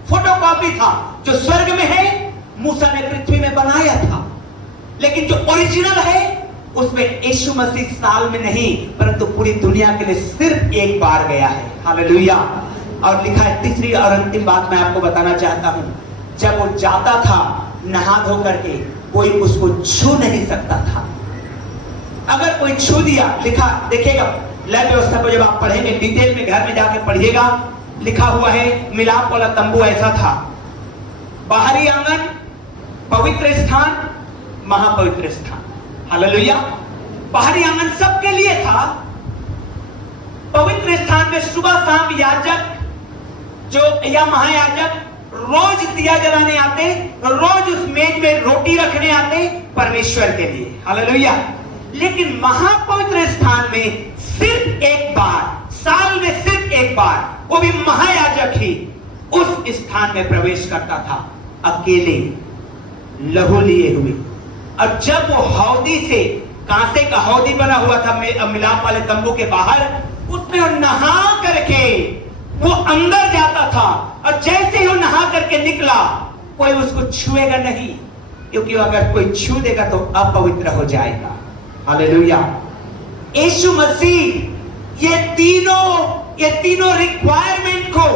फोटोकॉपी था। जो स्वर्ग में है मूसा ने पृथ्वी में बनाया था, लेकिन जो ओरिजिनल है उसमें यीशु मसीह साल में नहीं परंतु पूरी दुनिया के लिए सिर्फ एक बार गया है। हालेलुया। और लिखा है, तीसरी और अंतिम बात मैं आपको बताना चाहता हूं, जब वो जाता था नहा धो करके, कोई उसको छू नहीं सकता था। अगर कोई छू दिया, लिखा देखिएगा लय व्यवस्था को जब आप पढ़ेंगे डिटेल में, घर में जाके पढ़िएगा, लिखा हुआ है मिलाप वाला तंबू ऐसा था, बाहरी आंगन, पवित्र स्थान, महापवित्र स्थान। हालेलुया। बाहरी आंगन सबके लिए था, पवित्र स्थान में सुबह शाम याजक जो या महायाजक रोज दिया जलाने आते, रोज उस मेज में रोटी रखने आते परमेश्वर के लिए। हालेलुया। लेकिन महापवित्र स्थान में सिर्फ एक बार, साल में सिर्फ एक बार, वो भी महायाजक ही उस स्थान में प्रवेश करता था, अकेले लहू लिए हुए। और जब वो हौदी से, कांसे का हौदी बना हुआ था मिलाप वाले तंबू के बाहर, उसमें वो नहा करके वो अंदर जाता था, और जैसे ही वो नहा करके निकला, कोई उसको छुएगा नहीं, क्योंकि अगर कोई छू देगा तो अपवित्र हो जाएगा। हालेलुया। यीशु मसीह ये तीनों रिक्वायरमेंट को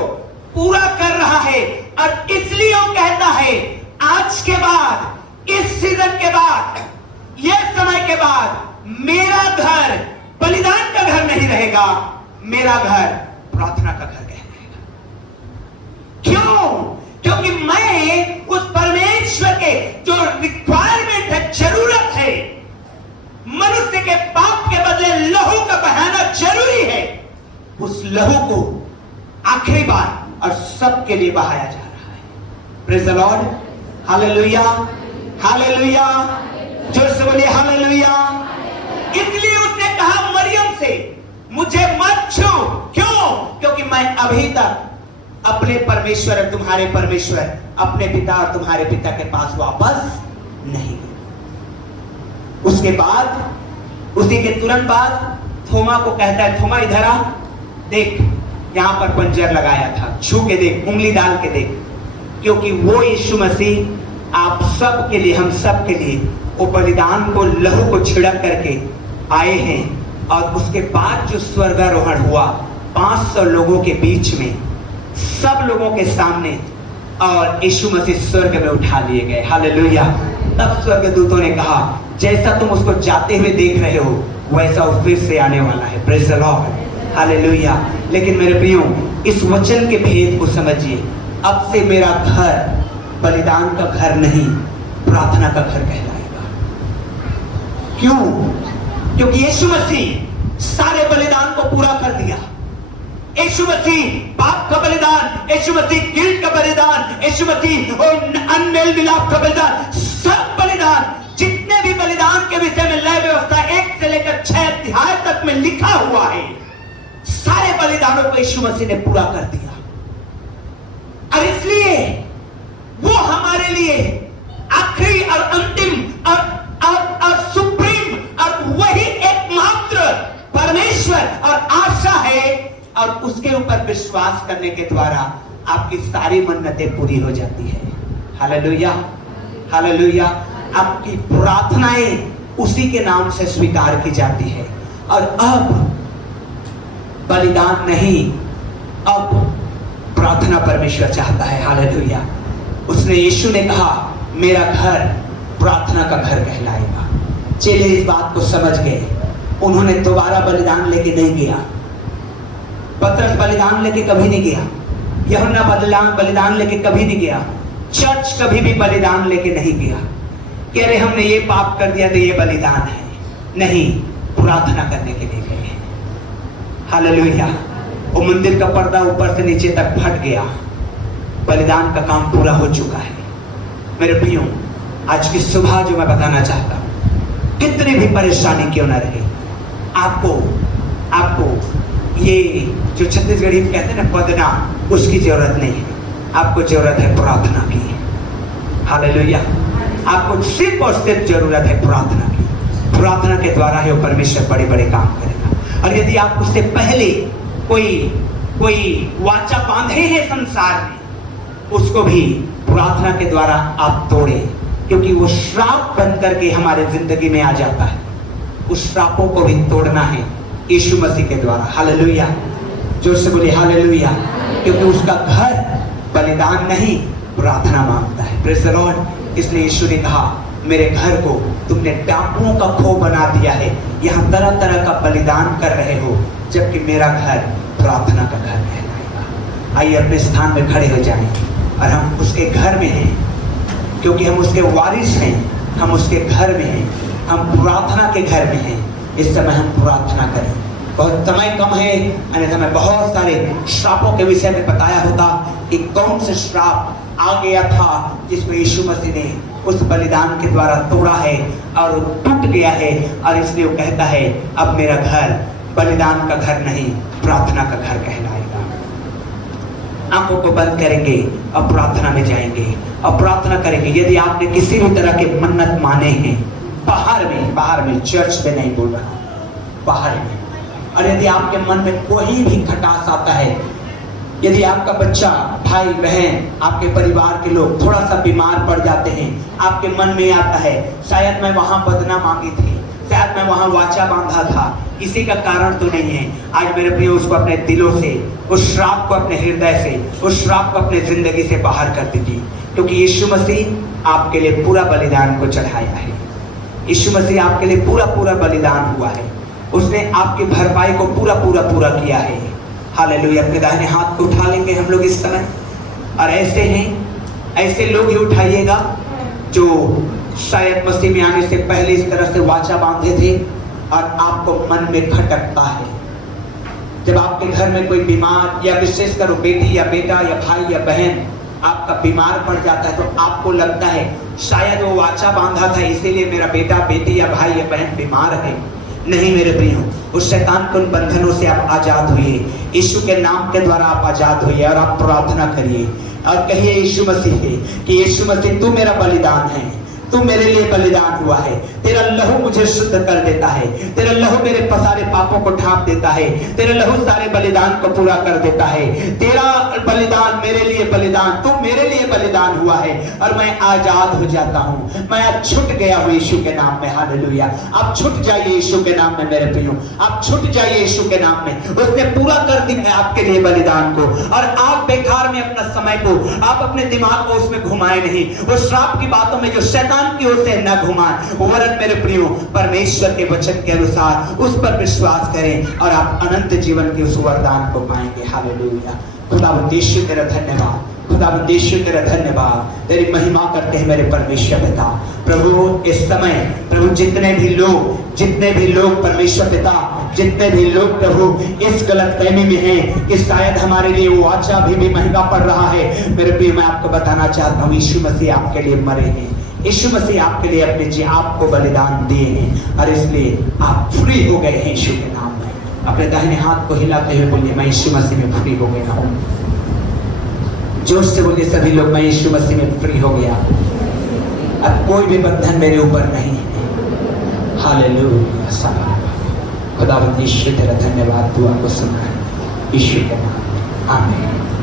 पूरा कर रहा है, और इसलिए वो कहता है आज के बाद, इस सीजन के बाद, ये समय के बाद मेरा घर बलिदान का घर नहीं रहेगा, मेरा घर प्रार्थना का घर रहेगा। क्यों? क्योंकि मैं उस परमेश्वर के जो रिक्वायरमेंट है, जरूरत है, मनुष्य के पाप के बदले लहू का बहाना जरूरी है, उस लहू को आखिरी बार और सबके लिए बहाया जा रहा है। Praise the Lord. Hallelujah, hallelujah, जोर से बोलिए हालेलुया। इसलिए उसने कहा मरियम से, मुझे मत छू। क्यों? क्योंकि मैं अभी तक अपने परमेश्वर और तुम्हारे परमेश्वर, अपने पिता और तुम्हारे पिता के पास वापस नहीं गया। उसके बाद, उसी के तुरंत बाद थोमा को कहता है, थोमा इधर आ, देख यहां पर पंजर लगाया था, छू के देख, उंगली डाल के देख। क्योंकि वो यीशु मसीह आप सब के लिए, हम सब के लिए वो बलिदान को, लहू को छिड़क करके आए हैं। और उसके बाद जो स्वर्गारोहण हुआ 500 लोगों के बीच में, सब लोगों के सामने, और यीशु मसीह स्वर्ग में उठा लिए गए। हालेलुया। तब स्वर्गदूतों ने कहा, जैसा तुम उसको जाते हुए देख रहे हो वैसा वो फिर से आने वाला है। Praise the Lord. हालेलुया। लेकिन मेरे प्रियो, इस वचन के भेद को समझिए। अब से मेरा घर बलिदान का घर नहीं, प्रार्थना का घर कहलाएगा। क्यों? क्योंकि यीशु मसीह सारे बलिदान को पूरा कर दिया। यीशु मसीह पाप का बलिदान, यीशु मसीह गिल्ट का बलिदान, यीशु मसीह अनमेल मिलाप का बलिदान, सब बलिदान, जितने भी बलिदान के विषय में लय व्यवस्था 1 से लेकर 6 अध्याय तक में लिखा हुआ है, सारे बलिदानों को यीशु मसीह ने पूरा कर दिया। और इसलिए वो हमारे लिए आखिरी और अंतिम और सुप्रीम और वही एकमात्र परमेश्वर और आशा है, और उसके ऊपर विश्वास करने के द्वारा आपकी सारी मन्नतें पूरी हो जाती है। Hallelujah, hallelujah. आपकी प्रार्थनाएं उसी के नाम से स्वीकार की जाती है। और अब बलिदान नहीं, अब प्रार्थना परमेश्वर चाहता है। हालेलुया। उसने, यीशु ने कहा मेरा घर प्रार्थना का घर कहलाएगा। चेले इस बात को समझ गए। उन्होंने दोबारा बलिदान लेके नहीं गया। पतरस बलिदान लेके कभी नहीं गया। यूहन्ना बलिदान लेके कभी नहीं गया। चर्च कभी भी बलिदान लेके नहीं गया कि अरे हमने ये पाप कर दिया तो ये बलिदान है। नहीं, प्रार्थना करने के लिए गए। हालेलुया। वो मंदिर का पर्दा ऊपर से नीचे तक फट गया। बलिदान का काम पूरा हो चुका है। मेरे प्रियो, आज की सुबह जो मैं बताना चाहता हूं, कितनी भी परेशानी क्यों ना रहे, आपको ये जो छत्तीसगढ़ी कहते हैं ना बदनाम, उसकी जरूरत नहीं है। आपको जरूरत है प्रार्थना की। हालेलुया। आपको सिर्फ और सिर्फ जरूरत है प्रार्थना की। प्रार्थना के द्वारा ही वो परमेश्वर बड़े बड़े काम करेगा। और यदि आप उससे पहले कोई वाचा बांधे हैं संसार में, उसको भी प्रार्थना के द्वारा आप तोड़े, क्योंकि वो श्राप बन करके हमारे जिंदगी में आ जाता है। उस श्रापों को भी तोड़ना है यीशु मसीह के द्वारा। हालेलुया, जोर से बोलिए हालेलुया। क्योंकि उसका घर बलिदान नहीं प्रार्थना मांगता है। Praise the Lord. इसलिए यीशु ने कहा मेरे घर को तुमने डाकुओं का खो बना दिया है, यहाँ तरह तरह का बलिदान कर रहे हो, जबकि मेरा घर प्रार्थना का घर कहलाएगा। आइए अपने स्थान में खड़े हो जाएं और हम उसके घर में हैं, क्योंकि हम उसके वारिस हैं, हम उसके घर में हैं, हम प्रार्थना के घर में हैं। इस समय हम प्रार्थना करें। बहुत समय कम है, अन्यथा मैं बहुत सारे श्रापों के विषय में बताया होता कि कौन से श्राप आ गया था जिसमें यीशु मसीह ने उस बलिदान के द्वारा तोड़ा है और टूट गया है। और इसलिए वो कहता है अब मेरा घर बलिदान का घर नहीं प्रार्थना का घर कहलाएगा। आंखों को बंद करेंगे और प्रार्थना में जाएंगे और प्रार्थना करेंगे। यदि आपने किसी भी तरह के मन्नत माने हैं, बाहर में चर्च में नहीं बोल रहा, बाहर में, और यदि आपके मन में कोई भी खटास आता है, यदि आपका बच्चा, भाई बहन, आपके परिवार के लोग थोड़ा सा बीमार पड़ जाते हैं, आपके मन में आता है शायद मैं वहां बदना मांगी थी, शायद मैं वहां वाचा बांधा था, इसी का कारण तो नहीं है। आज मेरे प्रिय उसको अपने दिलों से, उस श्राप को अपने हृदय से, उस श्राप को अपने जिंदगी से बाहर कर दीजिए, क्योंकि यीशु मसीह आपके लिए पूरा बलिदान को चढ़ाया है। यीशु मसीह आपके लिए पूरा बलिदान हुआ है। उसने आपकी भरपाई को पूरा किया है। हालेलुया। अपने दाहिने हाथ को उठा लेंगे हम लोग इस समय, और ऐसे लोग ही उठाइएगा जो शायद मसीह में आने से पहले इस तरह से वाचा बांधे थे और आपको मन में खटकता है। जब आपके घर में कोई बीमार, या विशेषकर बेटी या बेटा या भाई या बहन आपका बीमार पड़ जाता है, तो आपको लगता है शायद वो वाचा बांधा था इसीलिए मेरा बेटा, बेटी या भाई या बहन बीमार है। नहीं मेरे प्रियो, उस शैतान के उन बंधनों से आप आजाद हुए। यीशु के नाम के द्वारा आप आजाद हुए और आप प्रार्थना करिए और कहिए यीशु मसीह से कि यीशु मसीह तू मेरा बलिदान है, तू मेरे लिए बलिदान हुआ है। तेरा लहू मुझे शुद्ध कर देता है, तेरा लहू मेरे सारे पापों को ढांप देता है, तेरा लहू सारे बलिदान को पूरा कर देता है। तेरा बलिदान मेरे लिए बलिदान, तू मेरे लिए बलिदान हुआ है और मैं आजाद हो जाता हूँ। मैं आज छूट गया हूँ यीशु के नाम में। हालेलुया। आप छूट जाइए यीशु के नाम में मेरे प्रियो, आप छूट जाइए यीशु के नाम में। उसने पूरा कर दिया है आपके लिए बलिदान को, और आप बेकार में अपना समय को, आप अपने दिमाग को उसमें घुमाए नहीं, उस श्राप की बातों में जो शैतान की ओर से न घुमाए। वरन मेरे प्रियो परमेश्वर के वचन के अनुसार उस पर विश्वास करें और आप अनंत जीवन के उस वरदान को पाएंगे। हालेलुया। खुदावंद यीशु तेरा धन्यवाद, खुदावंद यीशु तेरा धन्यवाद, तेरी महिमा करते हैं मेरे परमेश्वर पिता। प्रभु इस समय प्रभु जितने भी लोग परमेश्वर पिता, जितने भी लोग प्रभु इस गलतफहमी में हैं कि शायद हमारे लिए वो वाचा भी महंगा पड़ रहा है, मेरे प्रिय मैं आपको बताना चाहता हूँ यीशु मसीह आपके लिए मरे हैं। यीशु मसीह आपके लिए अपने जी आपको बलिदान दिए हैं और इसलिए आप फ्री हो गए हैं यीशु के नाम में। अपने दाहिने हाथ को हिलाते हुए बोलिए मैं यीशु मसीह में फ्री हो गया हूँ। जोर से बोलिए सभी लोग, मैं यीशु मसीह में फ्री हो गया, अब कोई भी बंधन मेरे ऊपर नहीं है। हालेलुया। खुदावंद यीशु तेरा धन्यवाद, दुआ को सुना है यीशु के नाम में, आमीन।